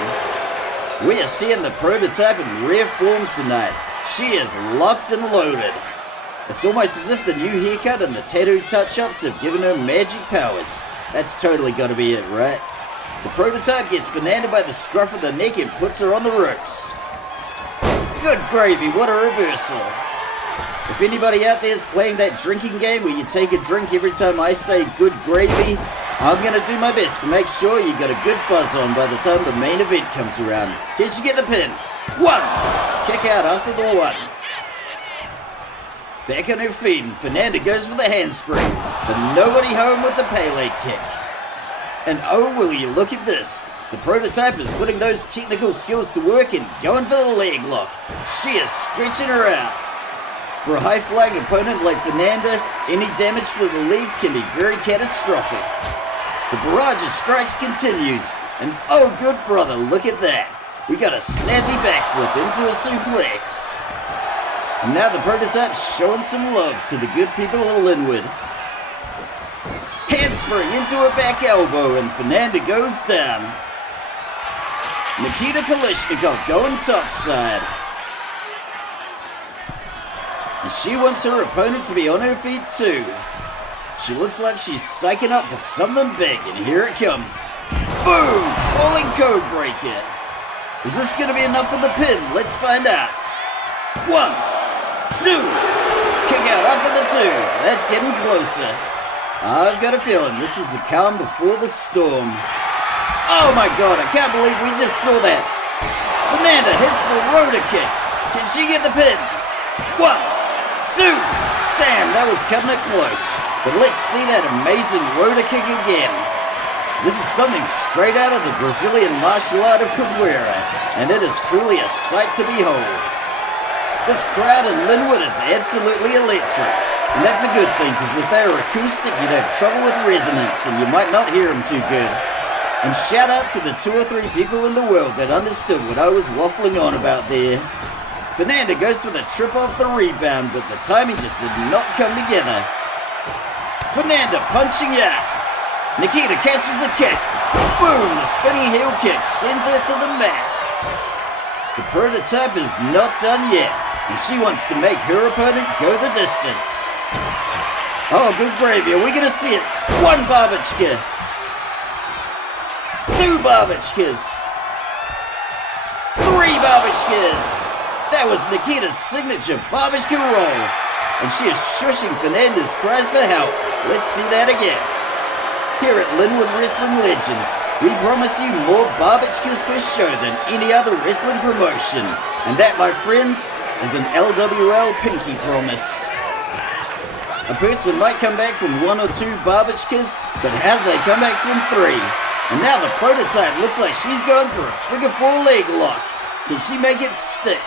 We are seeing the prototype in rare form tonight. She is locked and loaded. It's almost as if the new haircut and the tattoo touch-ups have given her magic powers. That's totally gotta be it, right? The prototype gets Fernanda by the scruff of the neck and puts her on the ropes. Good gravy, what a reversal. If anybody out there is playing that drinking game where you take a drink every time I say good gravy, I'm going to do my best to make sure you got a good buzz on by the time the main event comes around. Can't you get the pin? 1! Kick out after the 1. Back on her feet and Fernanda goes for the handspring, but nobody home with the Pele kick. And oh, will you look at this. The prototype is putting those technical skills to work and going for the leg lock. She is stretching her out. For a high-flying opponent like Fernanda, any damage to the legs can be very catastrophic. The barrage of strikes continues, and oh good brother, look at that. We got a snazzy backflip into a suplex. And now the prototype's showing some love to the good people of Linwood. handspring into a back elbow, and Fernanda goes down. Nikita Kalishnikov going topside. And she wants her opponent to be on her feet too. She looks like she's psyching up for something big, and here it comes. Boom! Falling code breaker. Is this going to be enough for the pin? Let's find out. 1, 2. Kick out after the 2. That's getting closer. I've got a feeling this is the calm before the storm. Oh my god, I can't believe we just saw that. Fernanda hits the rotor kick. Can she get the pin? 1, 2. Damn, that was cutting it close. But let's see that amazing rotor kick again. This is something straight out of the Brazilian martial art of Cavalera, and it is truly a sight to behold. This crowd in Linwood is absolutely electric, and that's a good thing, because if they were acoustic, you'd have trouble with resonance, and you might not hear them too good. And shout out to the 2 or 3 people in the world that understood what I was waffling on about there. Fernanda goes for the trip off the rebound, but the timing just did not come together. Fernanda punching out. Nikita catches the kick. Boom! The spinning heel kick sends her to the mat. The prototype is not done yet, and she wants to make her opponent go the distance. Oh, good gravy. Are we going to see it? 1 Barbachka. 2 Barbachkas. 3 Barbachkas. That was Nikita's signature Barbachka roll, and she is shushing Fernanda's cries for help. Let's see that again. Here at Linwood Wrestling Legends, we promise you more Barbachkas per show than any other wrestling promotion, and that, my friends, is an LWL pinky promise. A person might come back from 1 or 2 Barbachkas, but how do they come back from 3? And now the prototype looks like she's going for a figure 4 leg lock. Can she make it stick?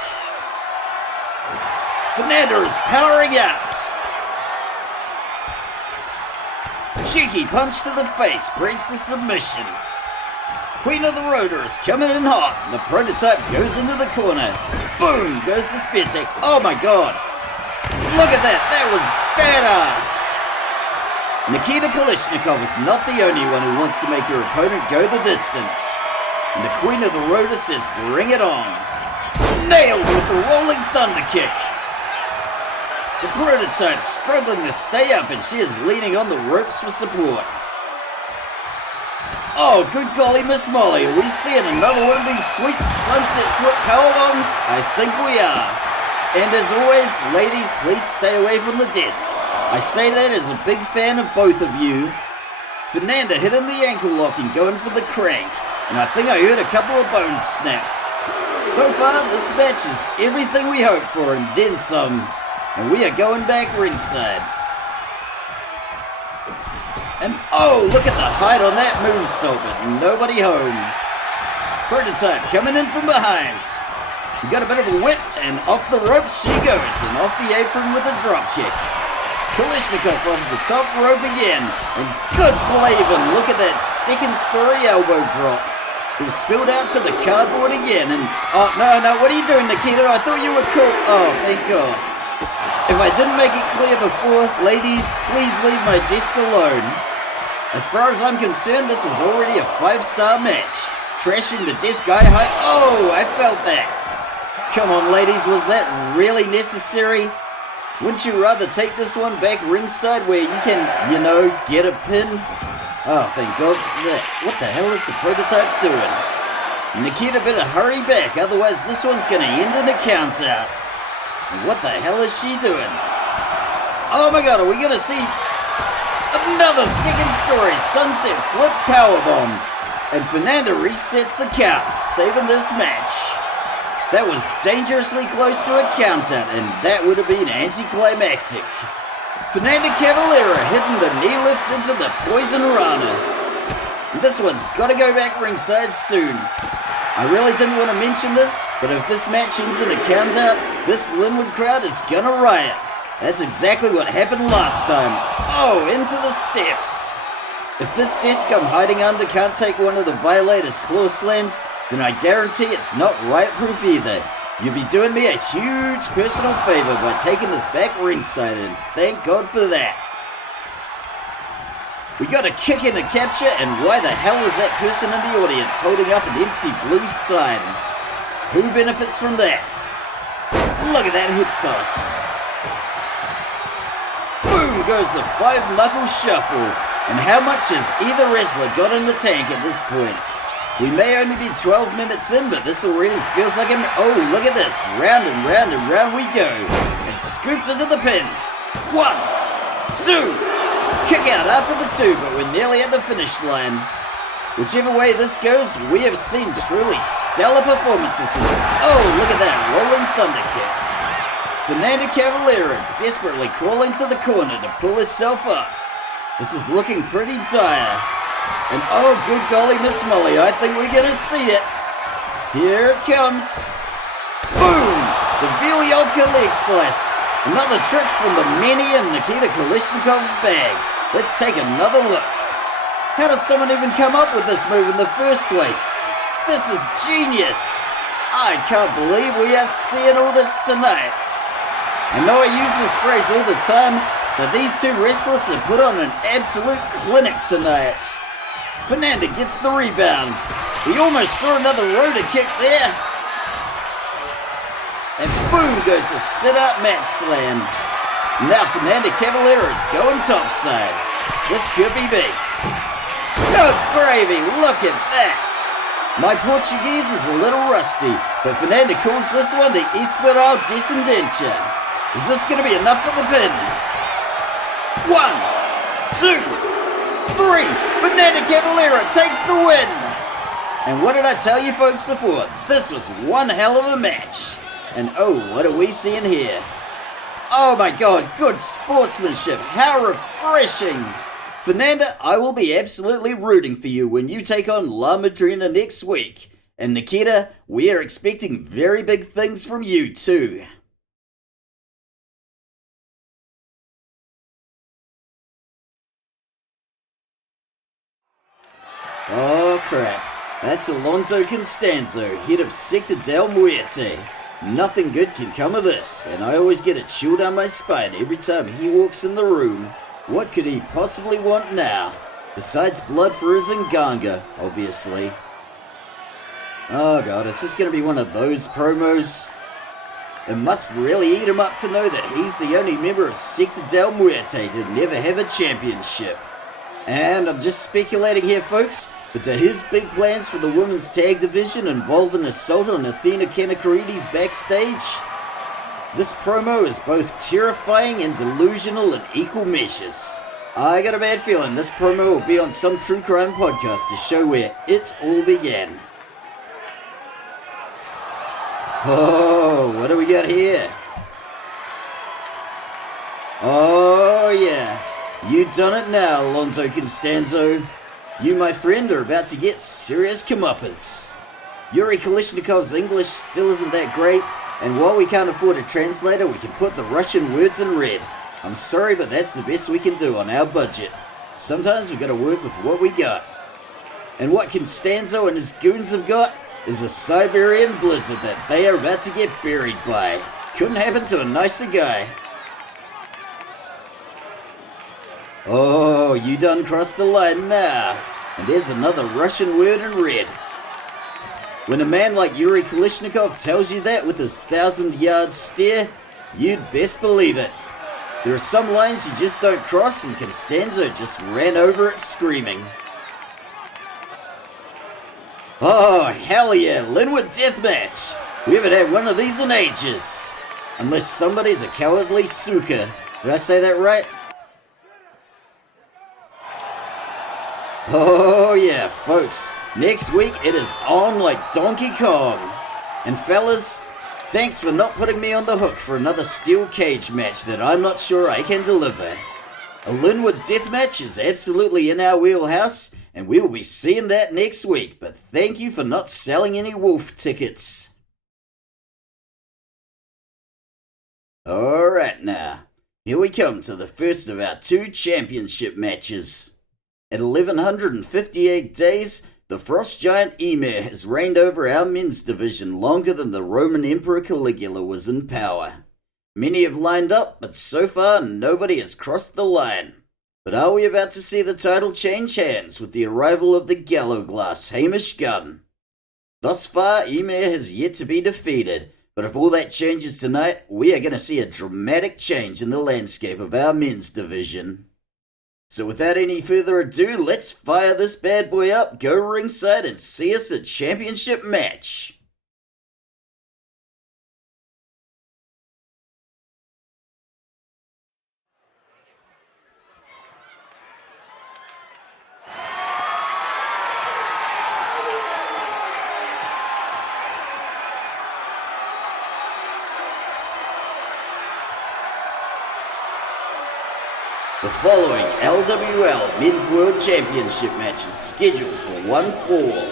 Fernanda is powering out. Cheeky punch to the face breaks the submission. Queen of the Rotor is coming in hot. The prototype goes into the corner. Boom goes the spear tech. Oh my god. Look at that. That was badass. Nikita Kalishnikov is not the only one who wants to make her opponent go the distance. And the Queen of the Rotor says bring it on. Nailed with the rolling thunder kick. The prototype struggling to stay up, and she is leaning on the ropes for support. Oh, good golly, Miss Molly, are we seeing another one of these sweet sunset flip powerbombs? I think we are. And as always, ladies, please stay away from the desk. I say that as a big fan of both of you. Fernanda hitting the ankle lock and going for the crank, and I think I heard a couple of bones snap. So far, this match is everything we hoped for and then some. And we are going back ringside. And oh, look at the height on that moonsault, but nobody home. Prototype coming in from behind. We got a bit of a whip, and off the ropes she goes, and off the apron with a drop kick. Kalishnikov off the top rope again, and good believing, look at that second story elbow drop. It was spilled out to the cardboard again, and oh no, what are you doing, Nikita? I thought you were cool. Oh, thank God. If I didn't make it clear before, ladies, please leave my desk alone. As far as I'm concerned, this is already a 5-star match. Trashing the desk high. Oh, I felt that. Come on, ladies, was that really necessary? Wouldn't you rather take this one back ringside where you can, get a pin? Oh, thank God for that. What the hell is the prototype doing? Nikita better hurry back, otherwise this one's gonna end in a count out. What the hell is she doing? Oh my god, are we gonna see another second story sunset flip powerbomb? And Fernanda resets the count, saving this match. That was dangerously close to a count out, and that would have been anticlimactic. Fernanda Cavalera hitting the knee lift into the Poison Rana. This one's gotta go back ringside soon. I really didn't want to mention this, but if this match ends in a count-out, this Linwood crowd is gonna riot. That's exactly what happened last time. Oh, into the steps. If this desk I'm hiding under can't take one of the Violators' claw slams, then I guarantee it's not riot-proof either. You'll be doing me a huge personal favor by taking this back ringside, and thank God for that. We got a kick and a capture, and why the hell is that person in the audience holding up an empty blue sign? Who benefits from that? Look at that hip toss. Boom goes the 5-knuckle shuffle. And how much has either wrestler got in the tank at this point? We may only be 12 minutes in, but this already feels like an... Oh, look at this. Round and round and round we go. And scooped into the pin. 1, 2. Kick out after the 2, but we're nearly at the finish line. Whichever way this goes, we have seen truly stellar performances. Oh, look at that. Rolling thunder kick. Fernanda Cavalera desperately crawling to the corner to pull herself up. This is looking pretty dire. And oh, good golly, Miss Molly, I think we're gonna see it. Here it comes. Boom! The Viliovka leg slice. Another trick from the many in Nikita Kalishnikov's bag. Let's take another look. How does someone even come up with this move in the first place? This is genius. I can't believe we are seeing all this tonight. I know I use this phrase all the time, but these two wrestlers have put on an absolute clinic tonight. Fernanda gets the rebound. We almost saw another rotor kick there. And boom goes the sit-up mat slam. Now Fernanda Cavalera is going topside. This could be big. Good gravy, look at that. My Portuguese is a little rusty, but Fernanda calls this one the Esperal Descendencia. Is this going to be enough for the pin? 1, 2, 3. Fernanda Cavalera takes the win. And what did I tell you folks before? This was one hell of a match. And oh, what are we seeing here? Oh my god, good sportsmanship. How refreshing. Fernanda, I will be absolutely rooting for you when you take on La Madrina next week. And Nikita, we are expecting very big things from you too. Oh crap, that's Alonso Constanzo, head of Sector Del Muerte. Nothing good can come of this, and I always get a chill down my spine every time he walks in the room. What could he possibly want now? Besides blood for his Nganga, obviously. Oh god, it's just gonna be one of those promos. It must really eat him up to know that he's the only member of Sector Del Muerte to never have a championship. And I'm just speculating here folks, but are his big plans for the women's tag division involve an assault on Athena Kanakaridis backstage? This promo is both terrifying and delusional in equal measures. I got a bad feeling this promo will be on some true crime podcast to show where it all began. Oh, what do we got here? Oh yeah, you done it now, Alonso Constanzo. You, my friend, are about to get serious comeuppance. Yuri Kalishnikov's English still isn't that great, and while we can't afford a translator, we can put the Russian words in red. I'm sorry, but that's the best we can do on our budget. Sometimes we've got to work with what we got. And what Constanzo and his goons have got is a Siberian blizzard that they are about to get buried by. Couldn't happen to a nicer guy. Oh, you done crossed the line now. And there's another Russian word in red. When a man like Yuri Kalishnikov tells you that with his 1,000-yard stare, you'd best believe it. There are some lines you just don't cross, and Constanzo just ran over it screaming. Oh, hell yeah, Linwood deathmatch. We haven't had one of these in ages. Unless somebody's a cowardly suka. Did I say that right? Oh yeah, folks. Next week it is on like Donkey Kong. And fellas, thanks for not putting me on the hook for another steel cage match that I'm not sure I can deliver. A Linwood deathmatch is absolutely in our wheelhouse, and we will be seeing that next week, but thank you for not selling any wolf tickets. Alright now, here we come to the first of our 2 championship matches. At 1158 days, the frost giant Ymir has reigned over our men's division longer than the Roman Emperor Caligula was in power. Many have lined up, but so far nobody has crossed the line. But are we about to see the title change hands with the arrival of the Gallo Glass, Hamish Gunn? Thus far, Ymir has yet to be defeated, but if all that changes tonight, we are going to see a dramatic change in the landscape of our men's division. So without any further ado, let's fire this bad boy up, go ringside, and see us a championship match. The following LWL Men's World Championship match is scheduled for one fall.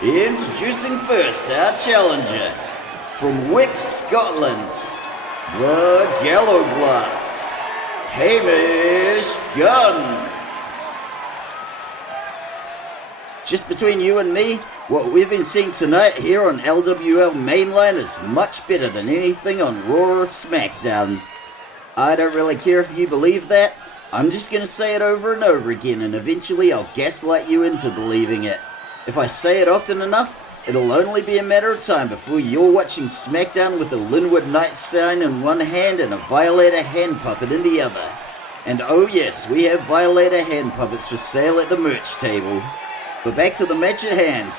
Introducing first our challenger, from Wick, Scotland, the Gallo Glass, Hamish Gunn. Just between you and me, what we've been seeing tonight here on LWL Mainline is much better than anything on Raw or SmackDown. I don't really care if you believe that, I'm just gonna say it over and over again and eventually I'll gaslight you into believing it. If I say it often enough, it'll only be a matter of time before you're watching SmackDown with a Linwood Knight sign in one hand and a Violator hand puppet in the other. And oh yes, we have Violator hand puppets for sale at the merch table. But back to the match at hand.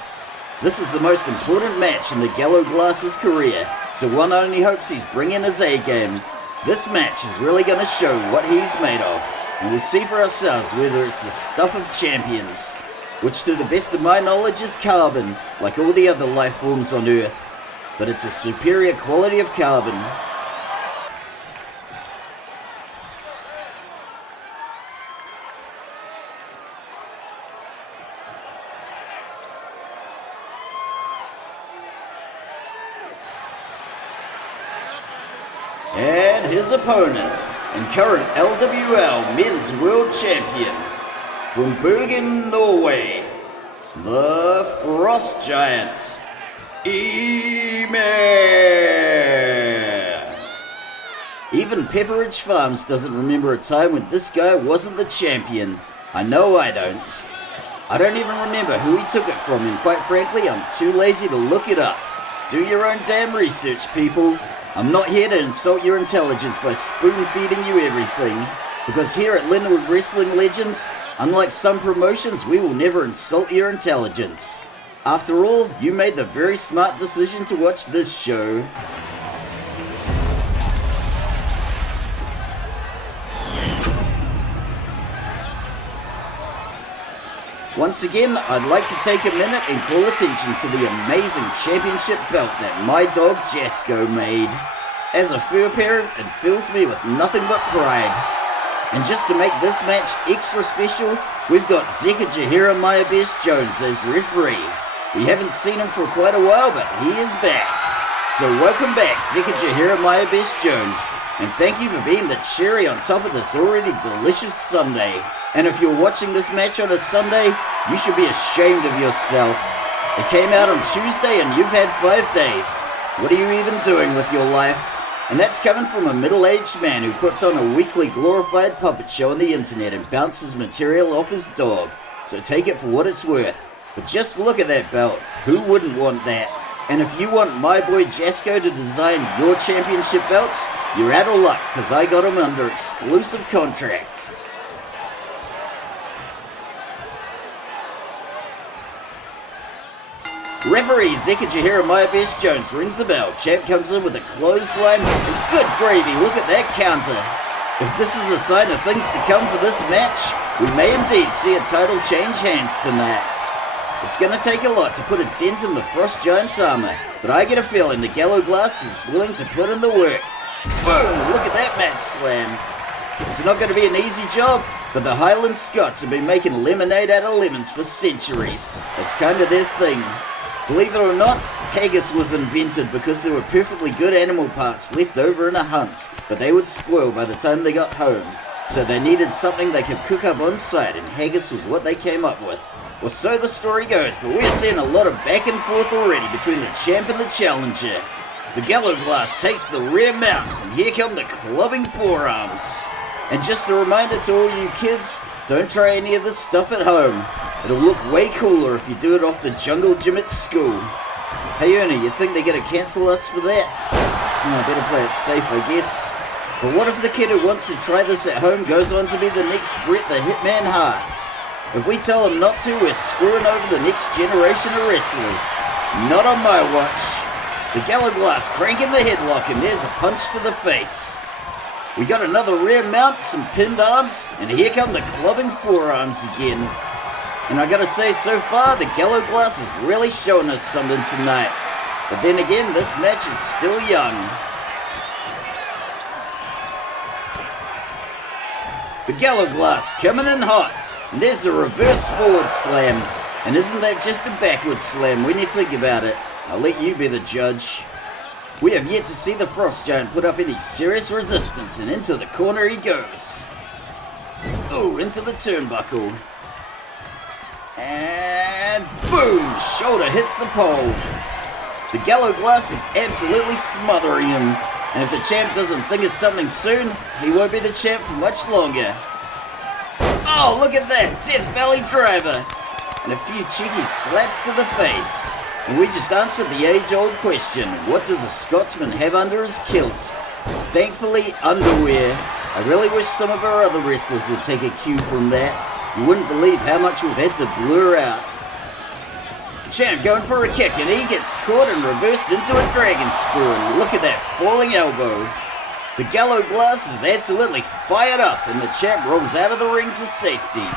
This is the most important match in the Gallo Glass's career, so one only hopes he's bringing his A-game. This match is really going to show what he's made of, and we'll see for ourselves whether it's the stuff of champions, which to the best of my knowledge is carbon, like all the other life forms on Earth, but it's a superior quality of carbon. And his opponent, and current LWL Men's World Champion, from Bergen, Norway, the Frost Giant, Ymir. Even Pepperidge Farms doesn't remember a time when this guy wasn't the champion. I know I don't. I don't even remember who he took it from, and quite frankly, I'm too lazy to look it up. Do your own damn research, people. I'm not here to insult your intelligence by spoon-feeding you everything, because here at Linwood Wrestling Legends, unlike some promotions, we will never insult your intelligence. After all, you made the very smart decision to watch this show. Once again, I'd like to take a minute and call attention to the amazing championship belt that my dog Jesco made. As a fur parent, it fills me with nothing but pride. And just to make this match extra special, we've got Zeka Jeremiah Best Jones as referee. We haven't seen him for quite a while, but he is back. So welcome back, Zeka Jeremiah Best Jones, and thank you for being the cherry on top of this already delicious Sunday. And if you're watching this match on a Sunday, you should be ashamed of yourself. It came out on Tuesday and you've had 5 days. What are you even doing with your life? And that's coming from a middle-aged man who puts on a weekly glorified puppet show on the internet and bounces material off his dog. So take it for what it's worth. But just look at that belt. Who wouldn't want that? And if you want my boy Jesco to design your championship belts, you're out of luck, because I got him under exclusive contract. Referee Zeka Jeremiah Best Jones rings the bell. Champ comes in with a clothesline. And good gravy, look at that counter. If this is a sign of things to come for this match, we may indeed see a title change hands tonight. It's going to take a lot to put a dent in the Frost Giant's armor, but I get a feeling the Gallo Glass is willing to put in the work. Boom, look at that mat slam. It's not going to be an easy job, but the Highland Scots have been making lemonade out of lemons for centuries. It's kind of their thing. Believe it or not, haggis was invented because there were perfectly good animal parts left over in a hunt, but they would spoil by the time they got home. So they needed something they could cook up on site, and haggis was what they came up with. Well, so the story goes, but we're seeing a lot of back and forth already between the champ and the challenger. The Gallo-Glass takes the rear mount, and here come the clubbing forearms. And just a reminder to all you kids, don't try any of this stuff at home. It'll look way cooler if you do it off the jungle gym at school. Hey Ernie, you think they're gonna cancel us for that? Better play it safe, I guess. But what if the kid who wants to try this at home goes on to be the next Bret the Hitman Hart? If we tell him not to, we're screwing over the next generation of wrestlers. Not on my watch. The Gallo-Glass cranking the headlock, and there's a punch to the face. We got another rear mount, some pinned arms, and here come the clubbing forearms again. And I gotta say, so far, the Gallo-Glass is really showing us something tonight. But then again, this match is still young. The Gallo-Glass coming in hot. And there's the reverse forward slam. And isn't that just a backward slam when you think about it? I'll let you be the judge. We have yet to see the Frost Giant put up any serious resistance, and into the corner he goes. Ooh, into the turnbuckle. And boom! Shoulder hits the pole. The Gallo-Glass is absolutely smothering him. And if the champ doesn't think of something soon, he won't be the champ for much longer. Oh, look at that! Death Valley Driver! And a few cheeky slaps to the face. And we just answered the age-old question, what does a Scotsman have under his kilt? Thankfully, underwear. I really wish some of our other wrestlers would take a cue from that. You wouldn't believe how much we've had to blur out. Champ going for a kick, and he gets caught and reversed into a dragon screw, and look at that falling elbow. The Gallo-Glass is absolutely fired up, and the champ rolls out of the ring to safety.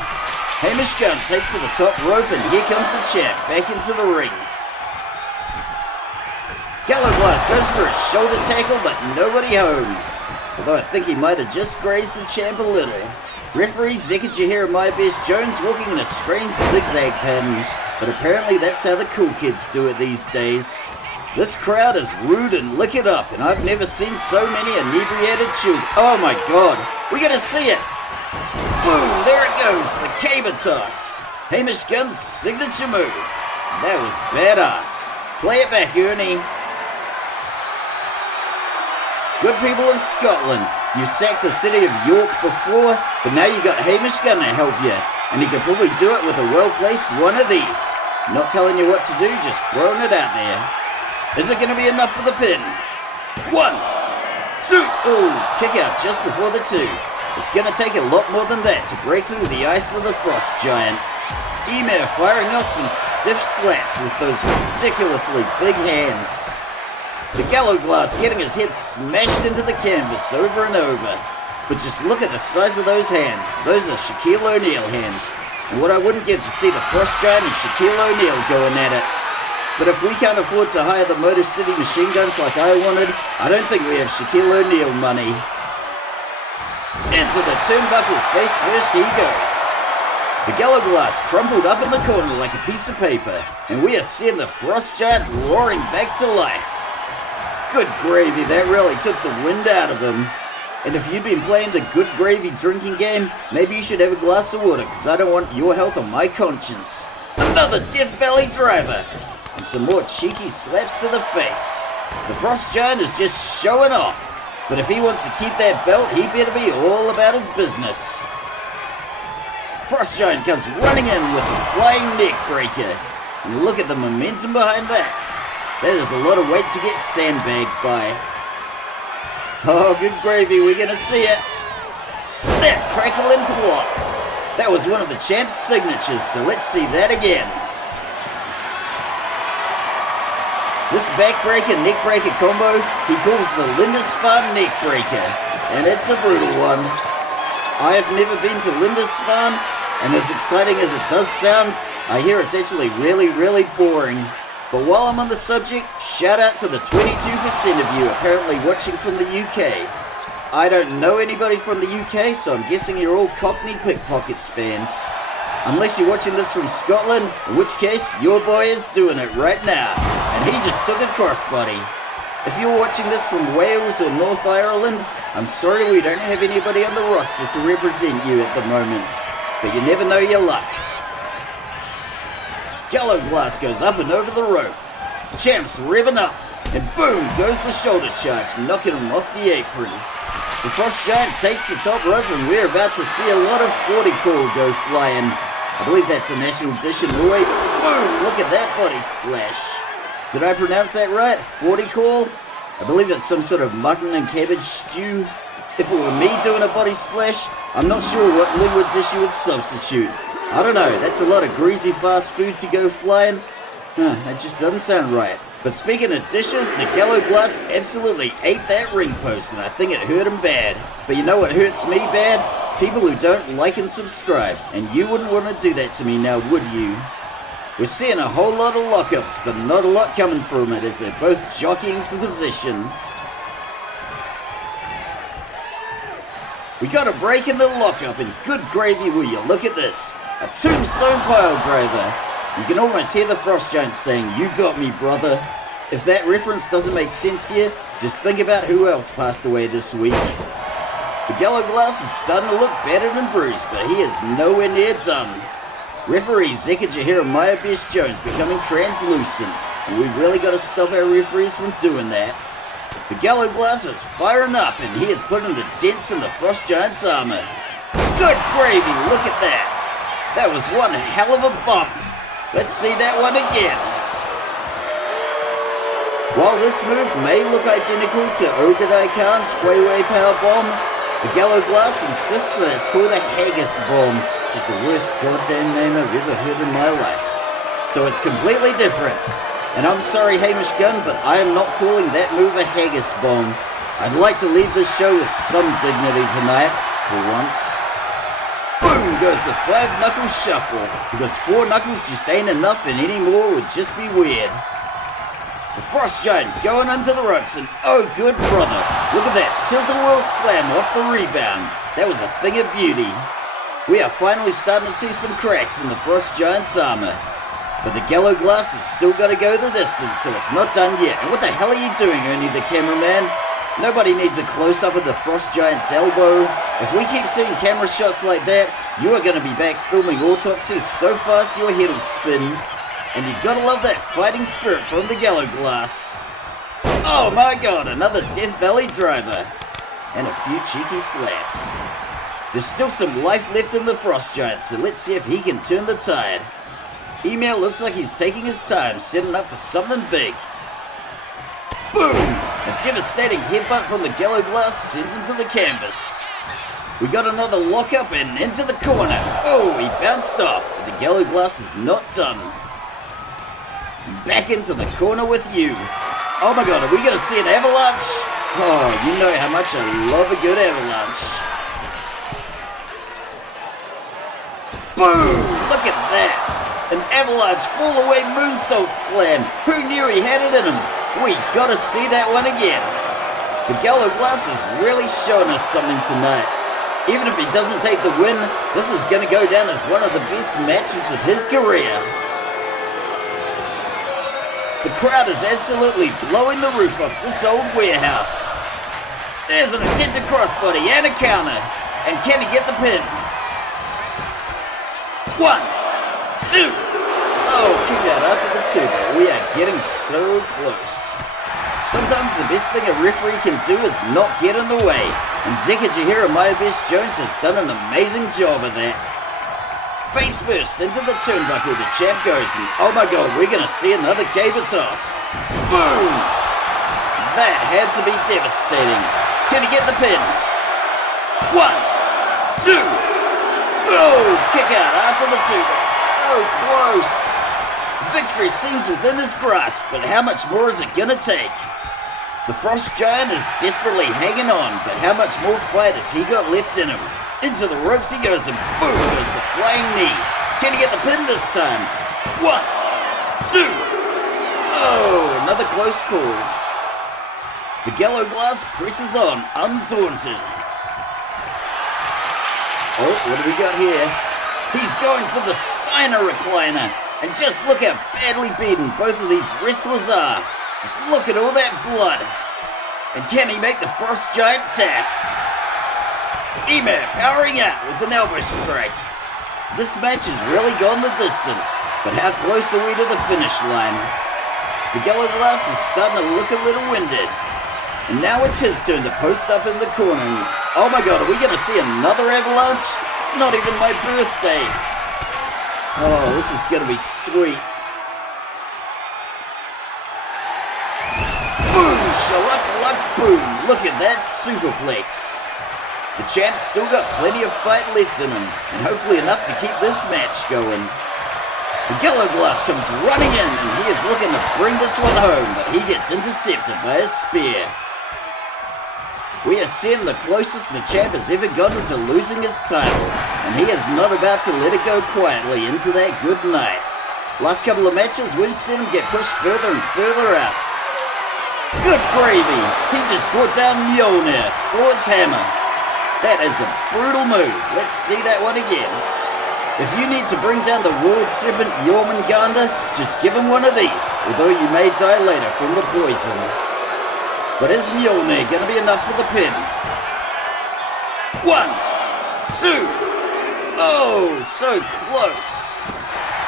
Hamish Gunn takes to the top rope, and here comes the champ back into the ring. Gallo-Glass goes for a shoulder tackle, but nobody home. Although I think he might have just grazed the champ a little. Referee Zekajahira Best Jones walking in a strange zigzag pattern, but apparently that's how the cool kids do it these days. This crowd is rude and lick it up, and I've never seen so many inebriated children. Oh my god, we gotta see it! Boom, there it goes, the caber toss. Hamish Gunn's signature move. That was badass. Play it back, Ernie. Good people of Scotland, you sacked the city of York before, but now you got Hamish Gunn to help you, and he could probably do it with a well-placed one of these. Not telling you what to do, just throwing it out there. Is it going to be enough for the pin? 1, 2, ooh, kick out just before the 2. It's going to take a lot more than that to break through the ice of the Frost Giant. Ymir firing off some stiff slaps with those ridiculously big hands. The Gallo-Glass getting his head smashed into the canvas over and over. But just look at the size of those hands. Those are Shaquille O'Neal hands. And what I wouldn't give to see the Frost Giant and Shaquille O'Neal going at it. But if we can't afford to hire the Motor City machine guns like I wanted, I don't think we have Shaquille O'Neal money. Into the turnbuckle, face first he goes. The Gallo-Glass crumpled up in the corner like a piece of paper. And we are seeing the Frost Giant roaring back to life. Good gravy, that really took the wind out of him. And if you've been playing the good gravy drinking game, maybe you should have a glass of water, because I don't want your health on my conscience. Another Death Valley Driver. And some more cheeky slaps to the face. The Frost Giant is just showing off. But if he wants to keep that belt, he better be all about his business. Frost Giant comes running in with a flying neck breaker. And look at the momentum behind that. That is a lot of weight to get sandbagged by. Oh, good gravy, we're gonna see it. Snap, crackle, and plop. That was one of the champ's signatures, so let's see that again. This backbreaker, neckbreaker combo, he calls the Lindisfarne neckbreaker, and it's a brutal one. I have never been to Lindisfarne, and as exciting as it does sound, I hear it's actually really, really boring. But while I'm on the subject, shout out to the 22% of you apparently watching from the UK. I don't know anybody from the UK, so I'm guessing you're all Cockney Pickpockets fans. Unless you're watching this from Scotland, in which case, your boy is doing it right now. And he just took a crossbody. If you're watching this from Wales or North Ireland, I'm sorry we don't have anybody on the roster to represent you at the moment. But you never know your luck. Gallo-Glass goes up and over the rope. Champ's revving up. And boom goes the shoulder charge, knocking him off the apron. The Frost Giant takes the top rope and we're about to see a lot of 40 call go flying. I believe that's the national dish in Norway. Boom, look at that body splash. Did I pronounce that right? 40 call? I believe it's some sort of mutton and cabbage stew. If it were me doing a body splash, I'm not sure what Linwood dish you would substitute. I don't know, that's a lot of greasy fast food to go flying. That just doesn't sound right. But speaking of dishes, the Gallo Glass absolutely ate that ring post and I think it hurt him bad. But you know what hurts me bad? People who don't like and subscribe. And you wouldn't want to do that to me now, would you? We're seeing a whole lot of lockups, but not a lot coming from it as they're both jockeying for position. We got a break in the lockup and good gravy will you look at this. A tombstone pile driver. You can almost hear the Frost Giant saying, "You got me, brother." If that reference doesn't make sense to you, just think about who else passed away this week. The Gallo Glass is starting to look battered and bruised, but he is nowhere near done. Referee Zeka Jeremiah Best Jones becoming translucent, and we've really got to stop our referees from doing that. The Gallo Glass is firing up, and he is putting the dents in the Frost Giant's armor. Good gravy, look at that. That was one hell of a bump. Let's see that one again. While this move may look identical to Ogadai Khan's Wayway Power Bomb, the Gallo Glass insists that it's called a Haggis Bomb, which is the worst goddamn name I've ever heard in my life. So it's completely different. And I'm sorry Hamish Gunn, but I am not calling that move a Haggis Bomb. I'd like to leave this show with some dignity tonight, for once. Boom goes the 5-knuckle shuffle, because 4 knuckles just ain't enough and any more would just be weird. The Frost Giant going under the ropes and oh good brother, look at that tilt-a-whirl slam off the rebound. That was a thing of beauty. We are finally starting to see some cracks in the Frost Giant's armor. But the Gallo Glass has still got to go the distance, so it's not done yet. And what the hell are you doing, Ernie the cameraman? Nobody needs a close-up of the Frost Giant's elbow. If we keep seeing camera shots like that, you are going to be back filming autopsies so fast your head will spin. And you gotta love that fighting spirit from the Gallo Glass. Oh my god, another Death Valley driver. And a few cheeky slaps. There's still some life left in the Frost Giant, so let's see if he can turn the tide. Ymir looks like he's taking his time, setting up for something big. Boom! A devastating headbutt from the Gallo Glass sends him to the canvas. We got another lockup and into the corner. Oh, he bounced off, but the Gallo Glass is not done. Back into the corner with you. Oh my god, are we gonna see an avalanche? Oh, you know how much I love a good avalanche. Boom! Look at that! An avalanche fall-away moonsault slam. Who knew he had it in him? We gotta see that one again. The Gallo Glass is really showing us something tonight. Even if he doesn't take the win, this is gonna go down as one of the best matches of his career. The crowd is absolutely blowing the roof off this old warehouse. There's an attempted crossbody and a counter. And can he get the pin? 1, 2. Oh, kick out after the 2, but we are getting so close. Sometimes the best thing a referee can do is not get in the way. And Zeka Jeremiah Best Jones has done an amazing job of that. Face first into the turnbuckle, the champ goes, and oh my god, we're gonna see another cable toss. Boom! That had to be devastating. Can he get the pin? 1, 2. Oh, kick out after the 2, but so close. Victory seems within his grasp, but how much more is it gonna take? The Frost Giant is desperately hanging on, but how much more fight has he got left in him? Into the ropes he goes and boom goes the flying knee. Can he get the pin this time? 1, 2. Oh, another close call. The Gallo Glass presses on, undaunted. Oh, what do we got here? He's going for the Steiner recliner. And just look how badly beaten both of these wrestlers are. Just look at all that blood. And can he make the Frost Giant tap? Ymir powering out with an elbow strike. This match has really gone the distance, but how close are we to the finish line? The Galleglass is starting to look a little winded. And now it's his turn to post up in the corner. And, oh my god, are we going to see another avalanche? It's not even my birthday. Oh, this is going to be sweet. Boom! Shalak-lak boom! Look at that superplex. The champ's still got plenty of fight left in him, and hopefully enough to keep this match going. The Galleglass comes running in, and he is looking to bring this one home, but he gets intercepted by a spear. We are seeing the closest the champ has ever gotten to losing his title, and he is not about to let it go quietly into that good night. Last couple of matches, we've seen him get pushed further and further out. Good gravy! He just brought down Mjolnir, Thor's hammer. That is a brutal move. Let's see that one again. If you need to bring down the world serpent Jormungandr, just give him one of these, although you may die later from the poison. But is Mjolnir going to be enough for the pin? 1, 2. Oh, so close.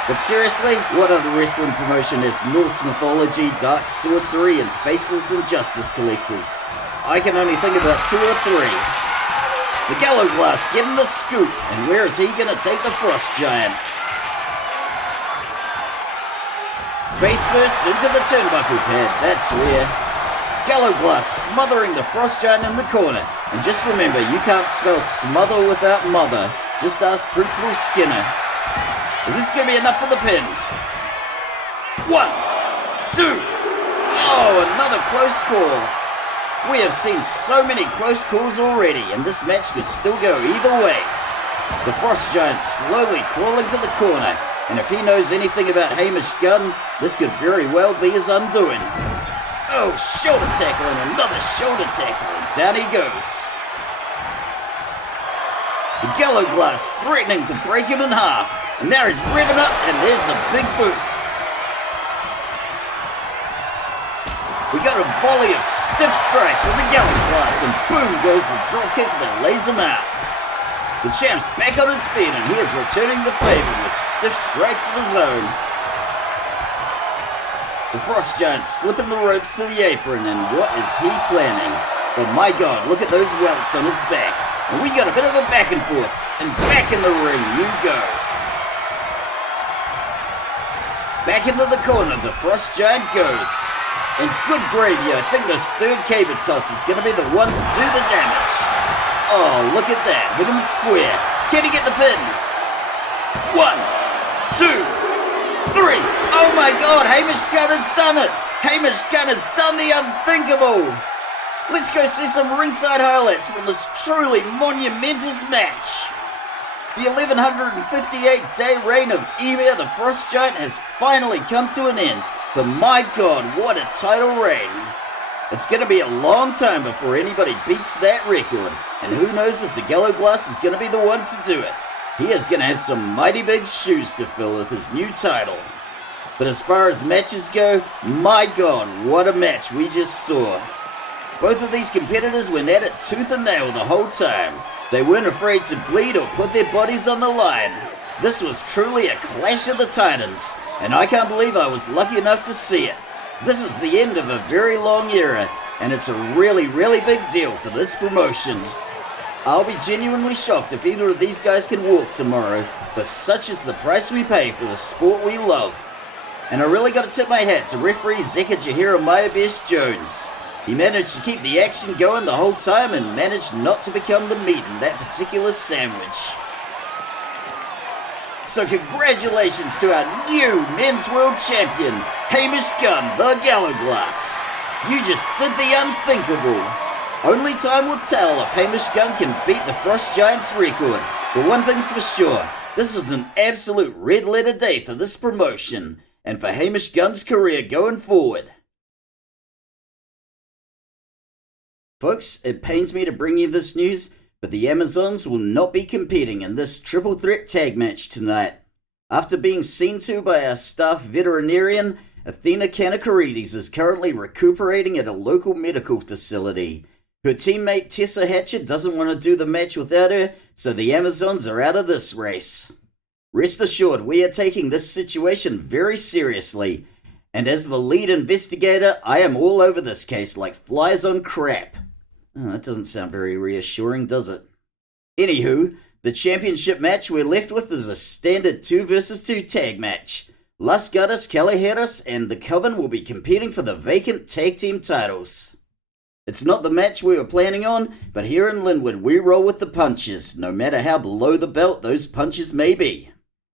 But seriously, what other wrestling promotion has Norse mythology, dark sorcery, and faceless injustice collectors? I can only think about 2 or 3. The Galleglass getting the scoop, and where is he going to take the Frost Giant? Face first into the turnbuckle pad, that's where. Galleglass smothering the Frost Giant in the corner. And just remember, you can't spell smother without mother. Just ask Principal Skinner. Is this going to be enough for the pin? 1, 2. Oh, another close call. We have seen so many close calls already, and this match could still go either way. The Frost Giant slowly crawling to the corner, and if he knows anything about Hamish Gunn, this could very well be his undoing. Oh, shoulder tackle and another shoulder tackle, and down he goes. The Galleglass threatening to break him in half, and now he's revving up, and there's a big boot. We got a volley of stiff strikes from the Galleglass, and boom goes the dropkick that lays him out. The champ's back on his feet, and he is returning the favor with stiff strikes of his own. The Frost Giant slipping the ropes to the apron, and what is he planning? Oh my god, look at those welts on his back. And we got a bit of a back and forth, and back in the ring you go. Back into the corner, the Frost Giant goes. And good gravy, I think this third cable toss is going to be the one to do the damage. Oh, look at that, hit him square. Can he get the pin? 1, 2. 3! Oh my god, Hamish Gunn has done it! Hamish Gunn has done the unthinkable! Let's go see some ringside highlights from this truly monumentous match. The 1158-day reign of Ymir the Frost Giant has finally come to an end, but my god, what a title reign! It's going to be a long time before anybody beats that record, and who knows if the Galleglass is going to be the one to do it. He is going to have some mighty big shoes to fill with his new title. But as far as matches go, my god, what a match we just saw. Both of these competitors went at it tooth and nail the whole time. They weren't afraid to bleed or put their bodies on the line. This was truly a clash of the titans, and I can't believe I was lucky enough to see it. This is the end of a very long era, and it's a really, really big deal for this promotion. I'll be genuinely shocked if either of these guys can walk tomorrow, but such is the price we pay for the sport we love. And I really got to tip my hat to referee Zekajahira Mayabesh Jones. He managed to keep the action going the whole time and managed not to become the meat in that particular sandwich. So congratulations to our new Men's World Champion, Hamish Gunn, the Galleglass. You just did the unthinkable. Only time will tell if Hamish Gunn can beat the Frost Giant's record. But one thing's for sure, this is an absolute red letter day for this promotion, and for Hamish Gunn's career going forward. Folks, it pains me to bring you this news, but the Amazons will not be competing in this triple threat tag match tonight. After being seen to by our staff veterinarian, Athena Kanakarides is currently recuperating at a local medical facility. Her teammate Tessa Hatcher doesn't want to do the match without her, so the Amazons are out of this race. Rest assured, we are taking this situation very seriously, And as the lead investigator, I am all over this case like flies on crap. Oh, that doesn't sound very reassuring, does it? Anywho, the championship match we're left with is a standard 2 vs 2 tag match. Las Gatas, Callejeras, and the Coven will be competing for the vacant tag team titles. It's not the match we were planning on, but here in Linwood we roll with the punches, no matter how below the belt those punches may be.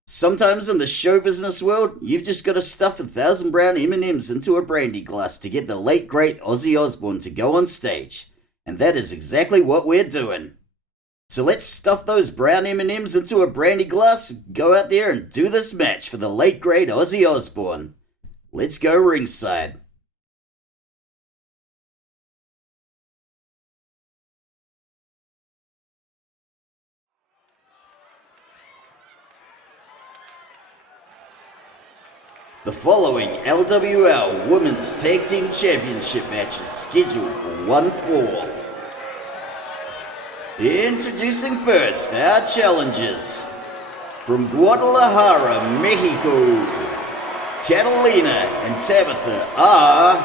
Sometimes in the show business world, you've just got to stuff 1,000 brown M&Ms into a brandy glass to get the late great Ozzy Osbourne to go on stage. And that is exactly what we're doing. So let's stuff those brown M&Ms into a brandy glass, go out there and do this match for the late great Ozzy Osbourne. Let's go ringside. The following LWL Women's Tag Team Championship match is scheduled for one fall. Introducing first our challengers. From Guadalajara, Mexico, Catalina and Tabitha are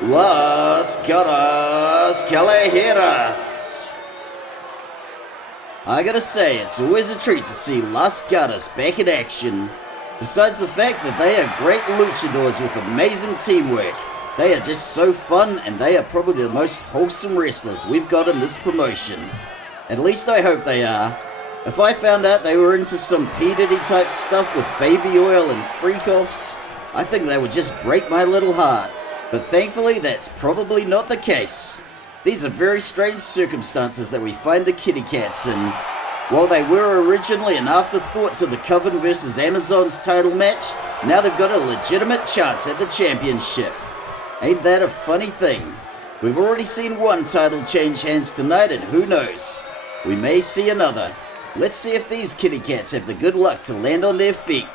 Las Gatas Callejeras. I gotta say, it's always a treat to see Las Gatas back in action. Besides the fact that they are great luchadors with amazing teamwork, they are just so fun and they are probably the most wholesome wrestlers we've got in this promotion. At least I hope they are. If I found out they were into some P. Diddy type stuff with baby oil and freak-offs, I think they would just break my little heart. But thankfully that's probably not the case. These are very strange circumstances that we find the kitty cats in. While they were originally an afterthought to the Coven vs Amazon's title match, now they've got a legitimate chance at the championship. Ain't that a funny thing? We've already seen one title change hands tonight, and who knows? We may see another. Let's see if these kitty cats have the good luck to land on their feet.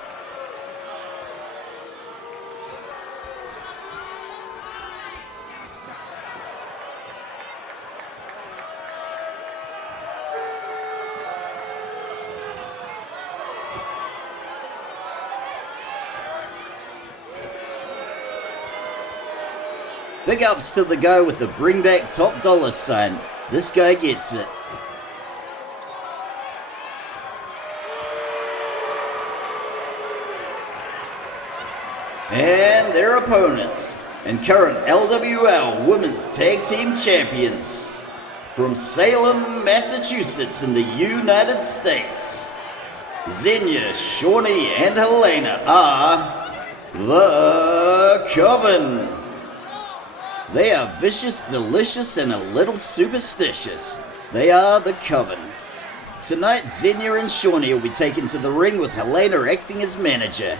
Big ups to the guy with the bring back top dollar sign. This guy gets it. And their opponents, and current LWL Women's Tag Team Champions, from Salem, Massachusetts in the United States, Xenia, Shawnee, and Helena are the Coven. They are vicious, delicious, and a little superstitious. They are the Coven. Tonight, Xenia and Shawnee will be taken to the ring with Helena acting as manager.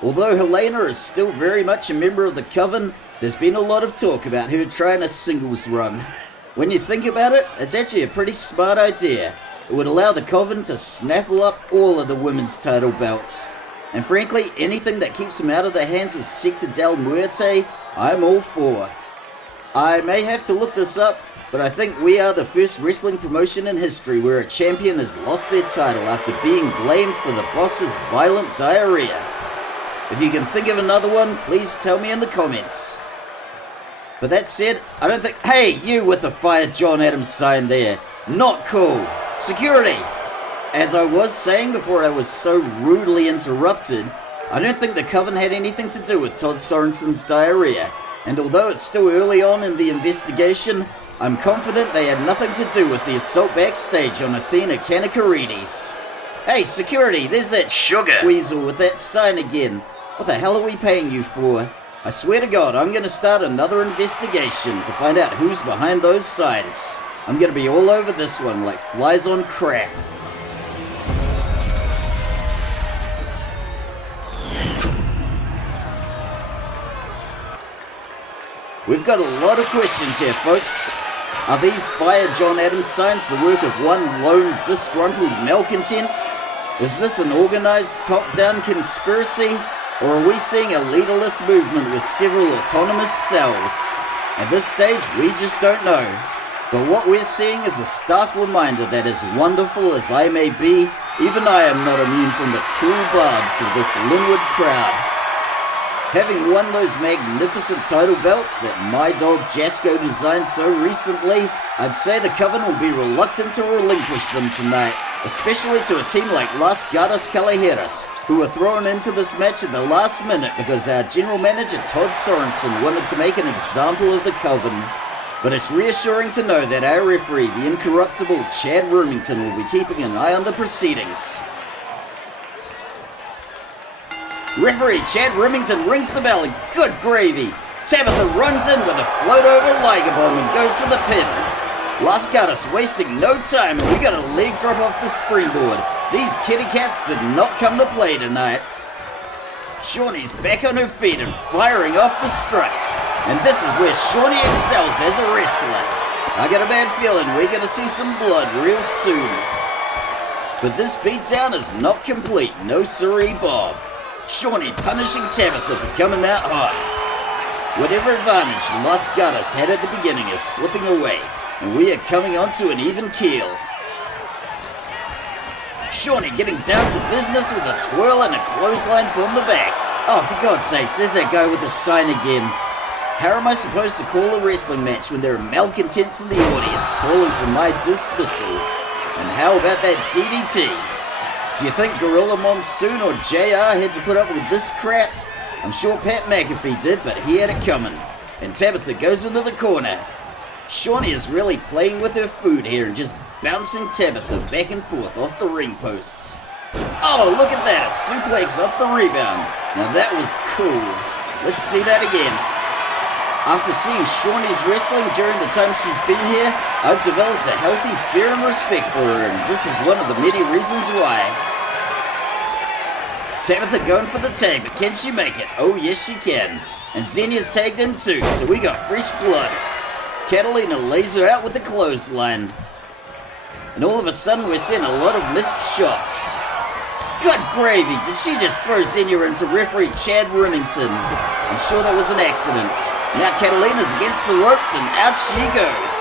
Although Helena is still very much a member of the Coven, there's been a lot of talk about her trying a singles run. When you think about it, it's actually a pretty smart idea. It would allow the Coven to snaffle up all of the women's title belts. And frankly, anything that keeps them out of the hands of Secta del Muerte, I'm all for. I may have to look this up, but I think we are the first wrestling promotion in history where a champion has lost their title after being blamed for the boss's violent diarrhea. If you can think of another one, please tell me in the comments. But that said, I don't think... Hey, you with the Fire John Adams sign there. Not cool. Security! As I was saying before I was so rudely interrupted, I don't think the Coven had anything to do with Todd Sorensen's diarrhea. And although it's still early on in the investigation, I'm confident they had nothing to do with the assault backstage on Athena Kanakarides. Hey, security, there's that sugar weasel with that sign again. What the hell are we paying you for? I swear to God, I'm going to start another investigation to find out who's behind those signs. I'm going to be all over this one like flies on crap. We've got a lot of questions here, folks. Are these Fire John Adams signs the work of one lone disgruntled malcontent? Is this an organized top-down conspiracy? Or are we seeing a leaderless movement with several autonomous cells? At this stage, we just don't know. But what we're seeing is a stark reminder that as wonderful as I may be, even I am not immune from the cruel barbs of this Linwood crowd. Having won those magnificent title belts that my dog Jasko designed so recently, I'd say the Coven will be reluctant to relinquish them tonight, especially to a team like Las Gatas Callejeras, who were thrown into this match at the last minute because our general manager Todd Sorensen wanted to make an example of the Coven. But it's reassuring to know that our referee, the incorruptible Chad Roomington, will be keeping an eye on the proceedings. Referee Chad Remington rings the bell and good gravy. Tabitha runs in with a float over Liger Bomb and goes for the pin. Las Gatas wasting no time and we got a leg drop off the springboard. These kitty cats did not come to play tonight. Shawnee's back on her feet and firing off the strikes. And this is where Shawnee excels as a wrestler. I got a bad feeling we're going to see some blood real soon. But this beatdown is not complete, no siree Bob. Shawnee punishing Tabitha for coming out hot. Whatever advantage Las Gatas had at the beginning is slipping away, and we are coming onto an even keel. Shawnee getting down to business with a twirl and a clothesline from the back. Oh, for God's sakes, there's that guy with the sign again. How am I supposed to call a wrestling match when there are malcontents in the audience calling for my dismissal? And how about that DDT? Do you think Gorilla Monsoon or JR had to put up with this crap? I'm sure Pat McAfee did, but he had it coming. And Tabitha goes into the corner. Shawnee is really playing with her food here and just bouncing Tabitha back and forth off the ring posts. Oh, look at that, a suplex off the rebound. Now that was cool. Let's see that again. After seeing Shawnee's wrestling during the time she's been here, I've developed a healthy fear and respect for her, and this is one of the many reasons why. Tabitha going for the tag, but can she make it? Oh yes she can. And Xenia's tagged in too, so we got fresh blood. Catalina lays her out with the clothesline. And all of a sudden we're seeing a lot of missed shots. Good gravy, did she just throw Xenia into referee Chad Remington? I'm sure that was an accident. Now Catalina's against the ropes and out she goes.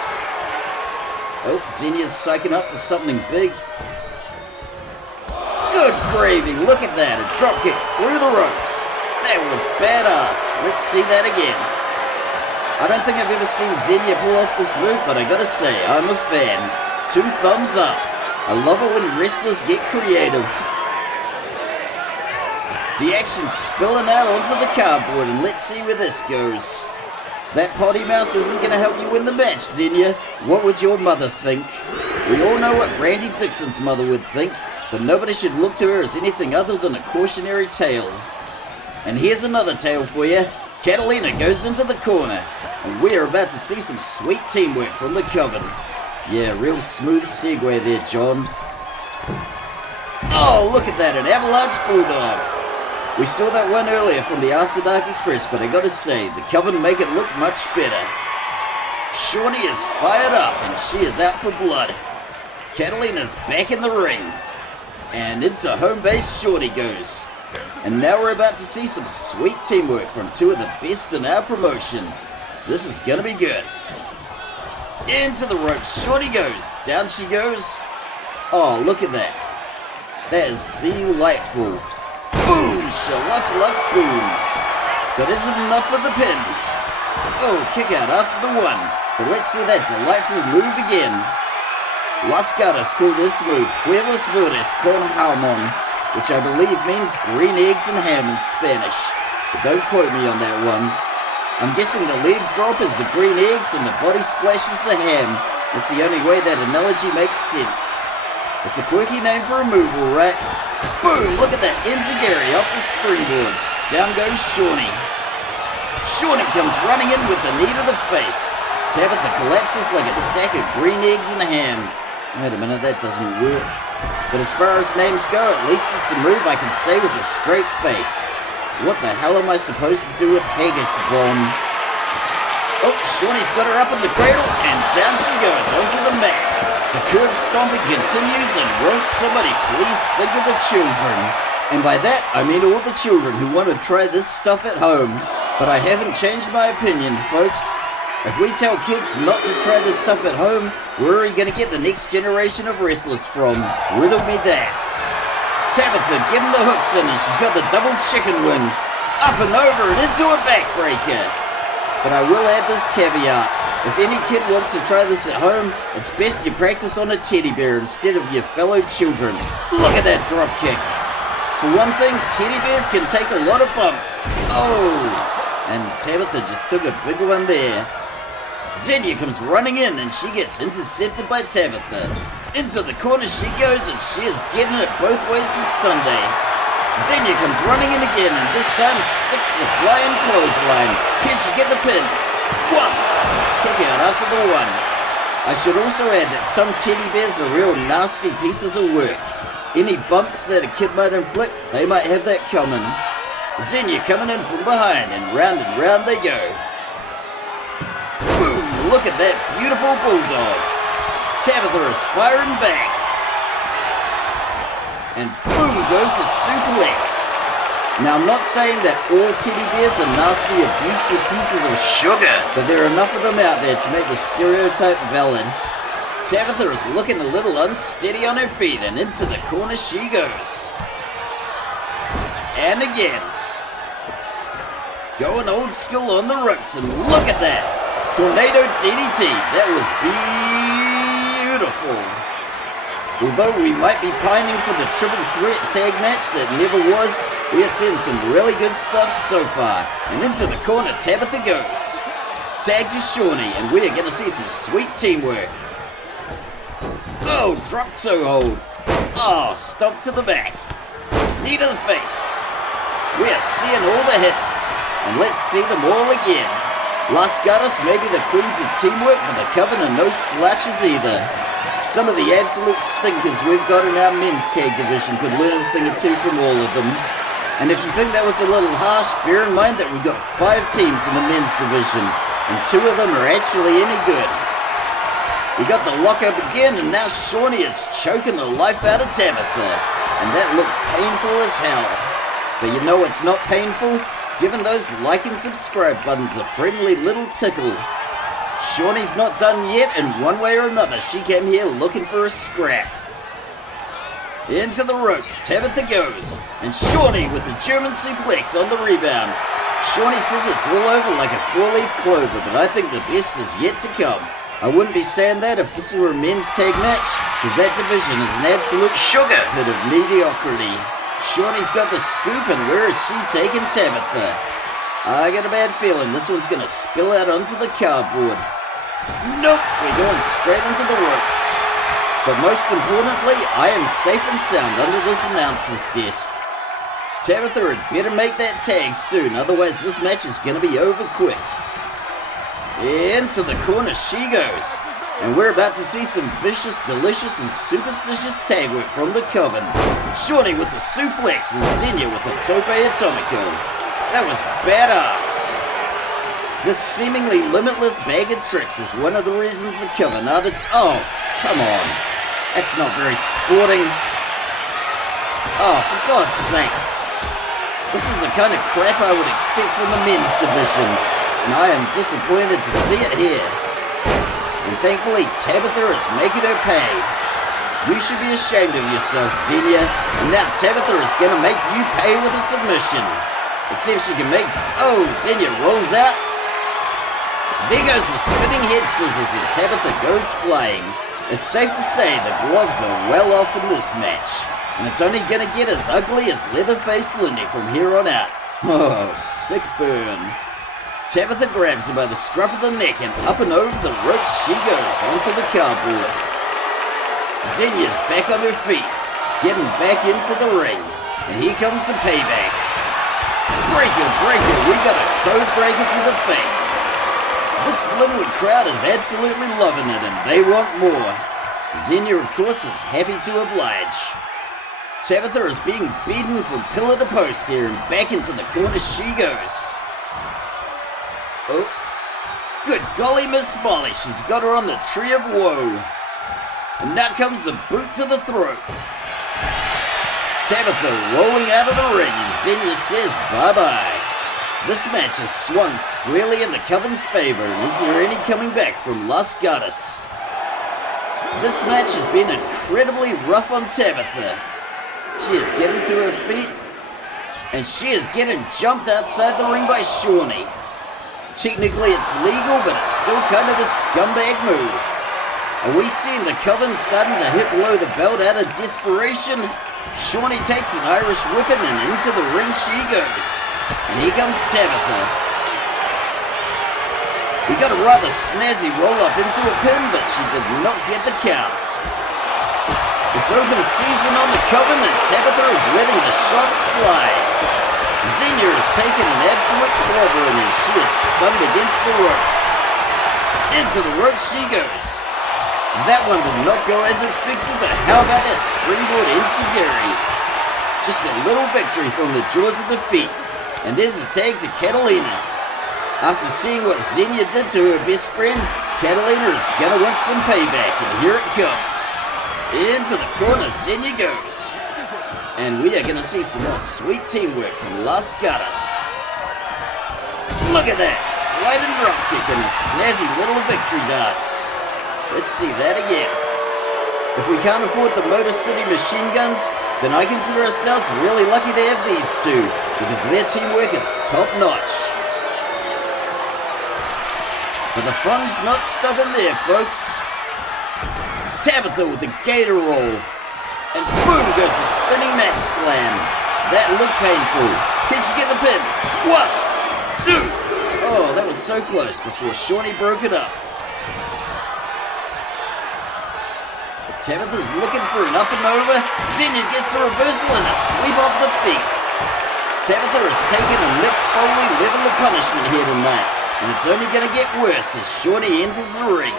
Oh, Xenia's psyching up for something big. Good gravy, look at that, a dropkick through the ropes. That was badass. Let's see that again. I don't think I've ever seen Xenia pull off this move, but I gotta say, I'm a fan. 2 thumbs up. I love it when wrestlers get creative. The action's spilling out onto the cardboard, and let's see where this goes. That potty mouth isn't going to help you win the match, Xenia. What would your mother think? We all know what Brandy Dixon's mother would think, but nobody should look to her as anything other than a cautionary tale. And here's another tale for you. Catalina goes into the corner, and we're about to see some sweet teamwork from the Coven. Yeah, real smooth segue there, John. Oh, look at that, an avalanche bulldog. We saw that one earlier from the After Dark Express, but I gotta say, the Coven make it look much better. Shawnee is fired up, and she is out for blood. Catalina's back in the ring. And into home base Shawnee goes. And now we're about to see some sweet teamwork from 2 of the best in our promotion. This is gonna be good. Into the ropes, Shawnee goes. Down she goes. Oh, look at that. That is delightful. Boom! Shalak-luck boom. But isn't enough for the pin. Oh, kick out after the 1. But let's see that delightful move again. Las Gatas call this move Huevos Verdes con Jamon, which I believe means green eggs and ham in Spanish. But don't quote me on that one. I'm guessing the leg drop is the green eggs and the body splash is the ham. That's the only way that analogy makes sense. It's a quirky name for a move, alright? Boom! Look at that enziguri off the springboard. Down goes Shawnee. Shawnee comes running in with the knee to the face. Tabitha collapses like a sack of green eggs and ham. Wait a minute, that doesn't work. But as far as names go, at least it's a move I can say with a straight face. What the hell am I supposed to do with Haggis Bomb? Oh, Shawnee's got her up in the cradle, and down she goes onto the mat. The curb stomping continues, and won't somebody please think of the children? And by that, I mean all the children who want to try this stuff at home. But I haven't changed my opinion, folks. If we tell kids not to try this stuff at home, where are you going to get the next generation of wrestlers from? Riddle me that. Tabitha getting the hooks in, and she's got the double chicken win. Up and over and into a backbreaker. But I will add this caveat. If any kid wants to try this at home, it's best you practice on a teddy bear instead of your fellow children. Look at that drop kick. For one thing, teddy bears can take a lot of bumps. Oh! And Tabitha just took a big one there. Xenia comes running in and she gets intercepted by Tabitha. Into the corner she goes and she is getting it both ways from Sunday. Xenia comes running in again and this time sticks the flying clothesline. Can she get the pin? One! Kick out after the one. I should also add that some teddy bears are real nasty pieces of work. Any bumps that a kid might inflict, they might have that coming. Xenia coming in from behind and round they go. Boom! Look at that beautiful bulldog. Tabitha is firing back. And boom goes the suplex. Now I'm not saying that all teddy bears are nasty, abusive pieces of sugar, but there are enough of them out there to make the stereotype valid. Tabitha is looking a little unsteady on her feet and into the corner she goes. And again. Going old school on the ropes and look at that. Tornado DDT. That was beautiful. Although we might be pining for the triple threat tag match that never was, we are seeing some really good stuff so far. And into the corner Tabitha goes. Tag to Shawnee and we are going to see some sweet teamwork. Oh, drop toe hold. Oh, stomp to the back. Knee to the face. We are seeing all the hits. And let's see them all again. Las Gatas may be the queens of teamwork, but the Coven are no slouches either. Some of the absolute stinkers we've got in our men's tag division could learn a thing or two from all of them. And if you think that was a little harsh, bear in mind that we've got 5 teams in the men's division, and 2 of them are actually any good. We got the lockup again, and now Shawnee is choking the life out of Tabitha. And that looked painful as hell. But you know what's not painful? Giving those like and subscribe buttons a friendly little tickle. Shawnee's not done yet, and one way or another, she came here looking for a scrap. Into the ropes, Tabitha goes, and Shawnee with the German suplex on the rebound. Shawnee says it's all over like a 4-leaf clover, but I think the best is yet to come. I wouldn't be saying that if this were a men's tag match, because that division is an absolute sugar pit of mediocrity. Shawnee's got the scoop, and where is she taking Tabitha? I got a bad feeling this one's gonna spill out onto the cardboard. Nope, we're going straight into the ropes. But most importantly, I am safe and sound under this announcer's desk. Tabitha had better make that tag soon, otherwise this match is gonna be over quick. Into the corner she goes. And we're about to see some vicious, delicious, and superstitious tag work from the Coven. Shawnee with the suplex and Xenia with the tope atomico. That was badass. This seemingly limitless bag of tricks is one of the reasons the Coven are the... Oh, come on. That's not very sporting. Oh, for God's sakes. This is the kind of crap I would expect from the men's division, and I am disappointed to see it here. And thankfully, Tabitha is making her pay. You should be ashamed of yourself, Xenia, and now Tabitha is going to make you pay with a submission. Let's see if she can make... Oh, Xenia rolls out. There goes the spinning head scissors and Tabitha goes flying. It's safe to say the gloves are well off in this match. And it's only going to get as ugly as Leatherface Lindy from here on out. Oh, sick burn. Tabitha grabs her by the scruff of the neck and up and over the ropes she goes onto the cardboard. Xenia's back on her feet, getting back into the ring. And here comes the payback. Breaker, breaker, we got a code breaker to the face. This Linwood crowd is absolutely loving it and they want more. Xenia, of course, is happy to oblige. Tabitha is being beaten from pillar to post here and back into the corner she goes. Oh, good golly, Miss Molly, she's got her on the tree of woe. And now comes the boot to the throat. Tabitha rolling out of the ring, and Xenia says bye-bye. This match has swung squarely in the Coven's favor, and is there any coming back from Las Gatas? This match has been incredibly rough on Tabitha. She is getting to her feet. And she is getting jumped outside the ring by Shawnee. Technically it's legal, but it's still kind of a scumbag move. Are we seeing the Coven starting to hit below the belt out of desperation? Shawnee takes an Irish whipping and into the ring she goes. And here comes Tabitha. We got a rather snazzy roll up into a pin, but she did not get the count. It's open season on the Coven and Tabitha is letting the shots fly. Ymir has taken an absolute clobbering and she is stunned against the ropes. Into the ropes she goes. That one did not go as expected, but how about that springboard enziguri? Just a little victory from the jaws of defeat. And there's a tag to Catalina. After seeing what Xenia did to her best friend, Catalina is gonna want some payback, and here it comes. Into the corner, Xenia goes. And we are gonna see some more sweet teamwork from Las Gatas. Look at that, sliding drop kick and a snazzy little victory dance. Let's see that again. If we can't afford the Motor City machine guns, then I consider ourselves really lucky to have these two, because their teamwork is top notch. But the fun's not stopping there, folks. Tabitha with the gator roll. And boom goes a spinning mat slam. That looked painful. Can she get the pin? 1, 2. Oh, that was so close before Shawnee broke it up. Tabitha's looking for an up and over. Xenia gets a reversal and a sweep off the feet. Tabitha has taken a Mick Foley level of punishment here tonight. And it's only going to get worse as Shawnee enters the ring.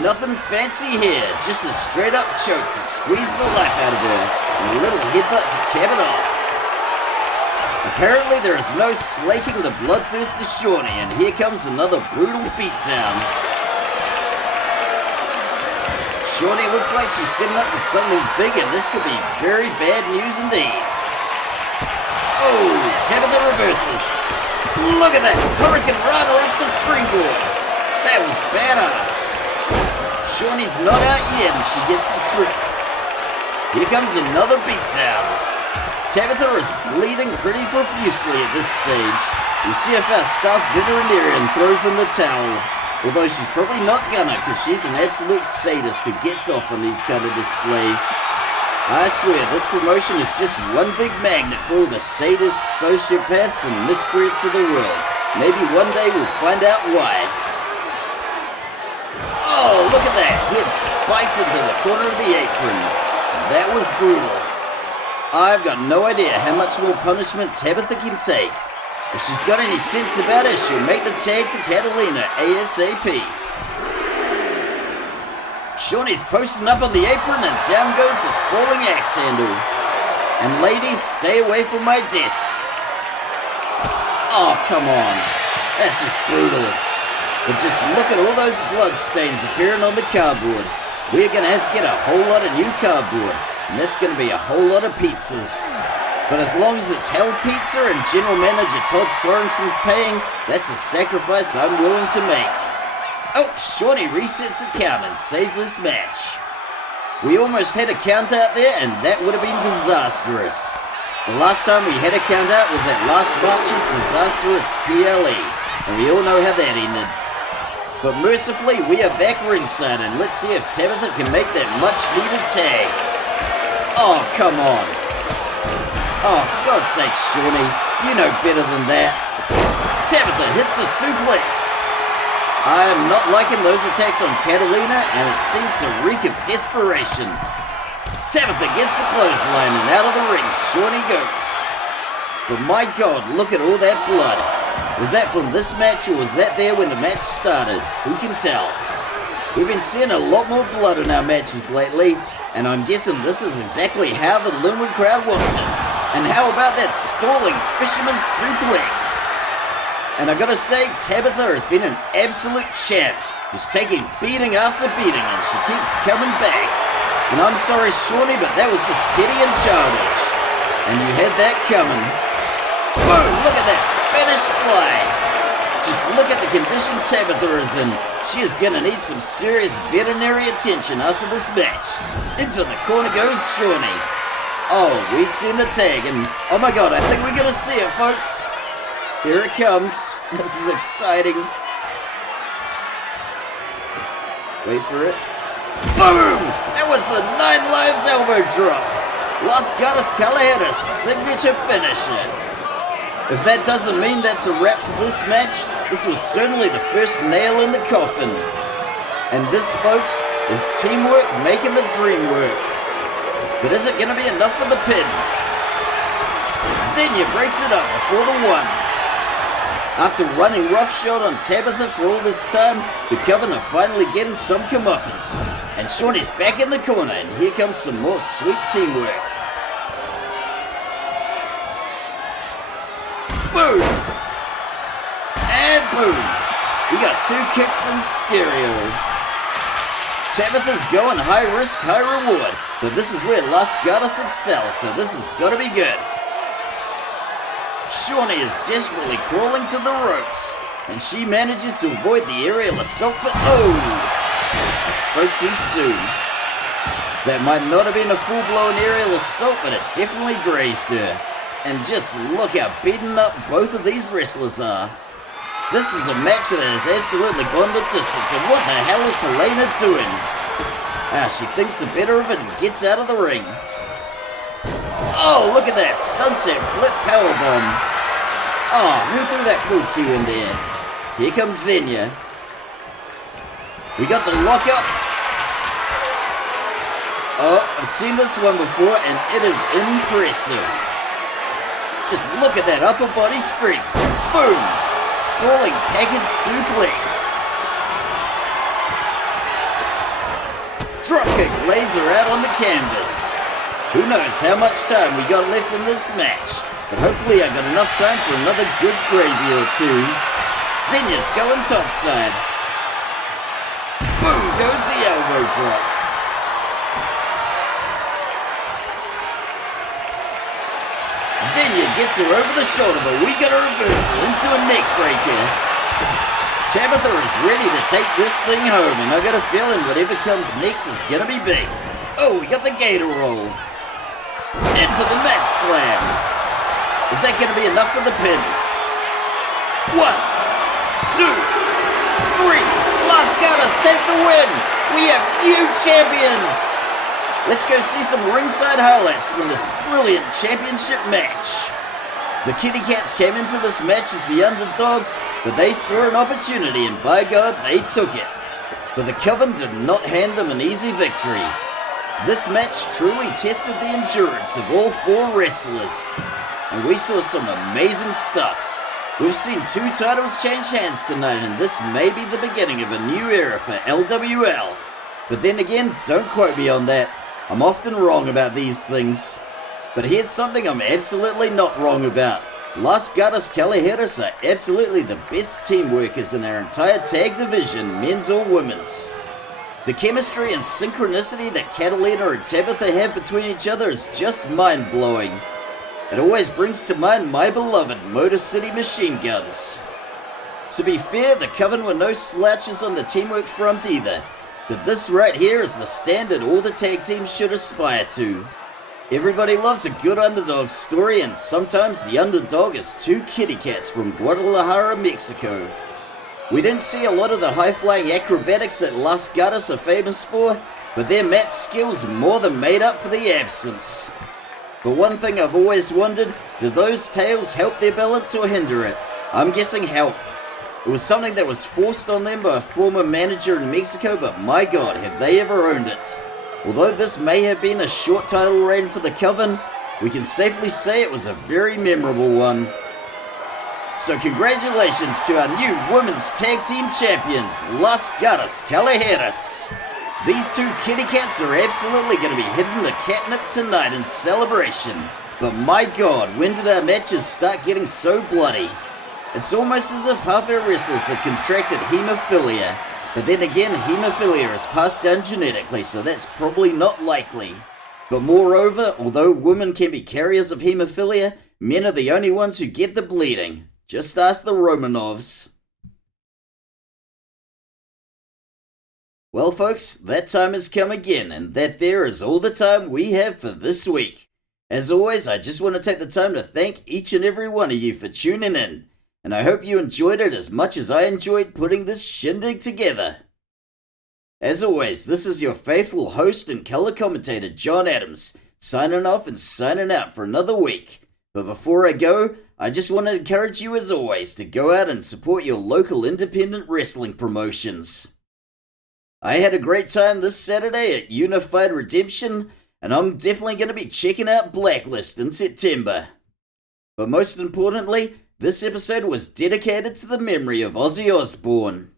Nothing fancy here, just a straight up choke to squeeze the life out of her, and a little headbutt to cap it off. Apparently there is no slaking the bloodthirst to Shawnee, and here comes another brutal beatdown. Shawnee looks like she's setting up for something big, and this could be very bad news indeed. Oh, Tabitha reverses. Look at that, Hurricane Rana off the springboard. That was badass. Shawnee's not out yet and she gets the trick. Here comes another beatdown. Tabitha is bleeding pretty profusely at this stage. We see if our staff veterinarian throws in the towel. Although she's probably not gonna, because she's an absolute sadist who gets off on these kind of displays. I swear, this promotion is just one big magnet for all the sadists, sociopaths, and miscreants of the world. Maybe one day we'll find out why. Oh, look at that! He had spiked into the corner of the apron. That was brutal. I've got no idea how much more punishment Tabitha can take. If she's got any sense about it, she'll make the tag to Catalina ASAP. Shawnee's posting up on the apron and down goes the falling axe handle. And ladies, stay away from my desk. Oh, come on. That's just brutal. But just look at all those blood stains appearing on the cardboard. We're going to have to get a whole lot of new cardboard. And that's going to be a whole lot of pizzas. But as long as it's Hell Pizza and General Manager Todd Sorensen's paying, that's a sacrifice I'm willing to make. Oh, Shawnee resets the count and saves this match. We almost had a count out there and that would have been disastrous. The last time we had a count out was at last March's disastrous PLE. And we all know how that ended. But mercifully, we are back ringside and let's see if Tabitha can make that much needed tag. Oh, come on. Oh, for God's sake, Shawnee, you know better than that. Tabitha hits the suplex. I am not liking those attacks on Catalina, and it seems to reek of desperation. Tabitha gets a clothesline, and out of the ring, Shawnee goes. But my God, look at all that blood. Was that from this match, or was that there when the match started? Who can tell? We've been seeing a lot more blood in our matches lately, and I'm guessing this is exactly how the Linwood crowd wants it. And how about that stalling fisherman suplex? And I gotta say, Tabitha has been an absolute champ, just taking beating after beating, and she keeps coming back. And I'm sorry, Shawnee, but that was just petty and childish. And you had that coming. Boom! Look at that Spanish fly! Just look at the condition Tabitha is in. She is gonna need some serious veterinary attention after this match. Into the corner goes Shawnee. Oh, we've seen the tag, and oh my god, I think we're gonna see it, folks. Here it comes. This is exciting. Wait for it. Boom! That was the 9 Lives elbow drop. Las Gatas Callejeras' signature finisher. If that doesn't mean that's a wrap for this match, this was certainly the first nail in the coffin. And this, folks, is teamwork making the dream work. But is it going to be enough for the pin? Xenia breaks it up before the 1. After running roughshod on Tabitha for all this time, the Coven are finally getting some comeuppance. And Shawnee's back in the corner, and here comes some more sweet teamwork. Boom! And boom! We got 2 kicks in stereo. Tabitha's going high risk, high reward, but this is where Las Gatas excel, so this has got to be good. Shawnee is desperately crawling to the ropes, and she manages to avoid the aerial assault for... Oh! I spoke too soon. That might not have been a full-blown aerial assault, but it definitely grazed her. And just look how beaten up both of these wrestlers are. This is a match that has absolutely gone the distance, and what the hell is Helena doing? She thinks the better of it and gets out of the ring. Oh, look at that sunset flip powerbomb. Oh, who threw that pool cue in there? Here comes Xenia. We got the lockup. Oh, I've seen this one before, and it is impressive. Just look at that upper body strength. Boom! Stalling package suplex. Dropkick lays her out on the canvas. Who knows how much time we got left in this match, but hopefully I got enough time for another good gravy or 2. Xenia's going topside. Boom goes the elbow drop. Xenia gets her over the shoulder, but we got a reversal into a neck breaker. Tabitha is ready to take this thing home, and I got a feeling whatever comes next is gonna be big. Oh, we got the gator roll. Into the mat slam. Is that gonna be enough for the pin? 1, 2, 3. Las Gatas take the win. We have new champions. Let's go see some ringside highlights from this brilliant championship match. The Kitty Cats came into this match as the underdogs, but they saw an opportunity and by God, they took it. But the Coven did not hand them an easy victory. This match truly tested the endurance of all 4 wrestlers, and we saw some amazing stuff. We've seen 2 titles change hands tonight, and this may be the beginning of a new era for LWL. But then again, don't quote me on that. I'm often wrong about these things. But here's something I'm absolutely not wrong about. Las Gatas Callejeras are absolutely the best team workers in our entire tag division, men's or women's. The chemistry and synchronicity that Catalina and Tabitha have between each other is just mind-blowing. It always brings to mind my beloved Motor City Machine Guns. To be fair, the Coven were no slouches on the teamwork front either, but this right here is the standard all the tag teams should aspire to. Everybody loves a good underdog story, and sometimes the underdog is 2 kitty cats from Guadalajara, Mexico. We didn't see a lot of the high-flying acrobatics that Las Gatas are famous for, but their match skills more than made up for the absence. But one thing I've always wondered, did those tails help their balance or hinder it? I'm guessing help. It was something that was forced on them by a former manager in Mexico, but my God, have they ever owned it. Although this may have been a short title reign for the Coven, we can safely say it was a very memorable one. So congratulations to our new women's tag team champions, Las Gatas Callejeras. These 2 kitty cats are absolutely going to be hitting the catnip tonight in celebration. But my God, when did our matches start getting so bloody? It's almost as if half our wrestlers have contracted hemophilia. But then again, hemophilia is passed down genetically, so that's probably not likely. But moreover, although women can be carriers of hemophilia, men are the only ones who get the bleeding. Just ask the Romanovs. Well folks, that time has come again, and that there is all the time we have for this week. As always, I just want to take the time to thank each and every one of you for tuning in, and I hope you enjoyed it as much as I enjoyed putting this shindig together. As always, this is your faithful host and color commentator, John Adams, signing off and signing out for another week. But before I go, I just want to encourage you as always to go out and support your local independent wrestling promotions. I had a great time this Saturday at Unified Redemption, and I'm definitely going to be checking out Blacklist in September. But most importantly, this episode was dedicated to the memory of Ozzy Osbourne.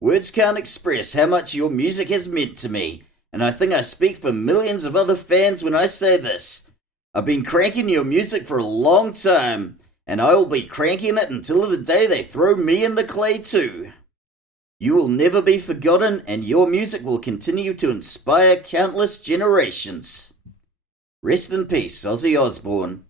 Words can't express how much your music has meant to me, and I think I speak for millions of other fans when I say this. I've been cranking your music for a long time, and I will be cranking it until the day they throw me in the clay too. You will never be forgotten, and your music will continue to inspire countless generations. Rest in peace, Ozzy Osbourne.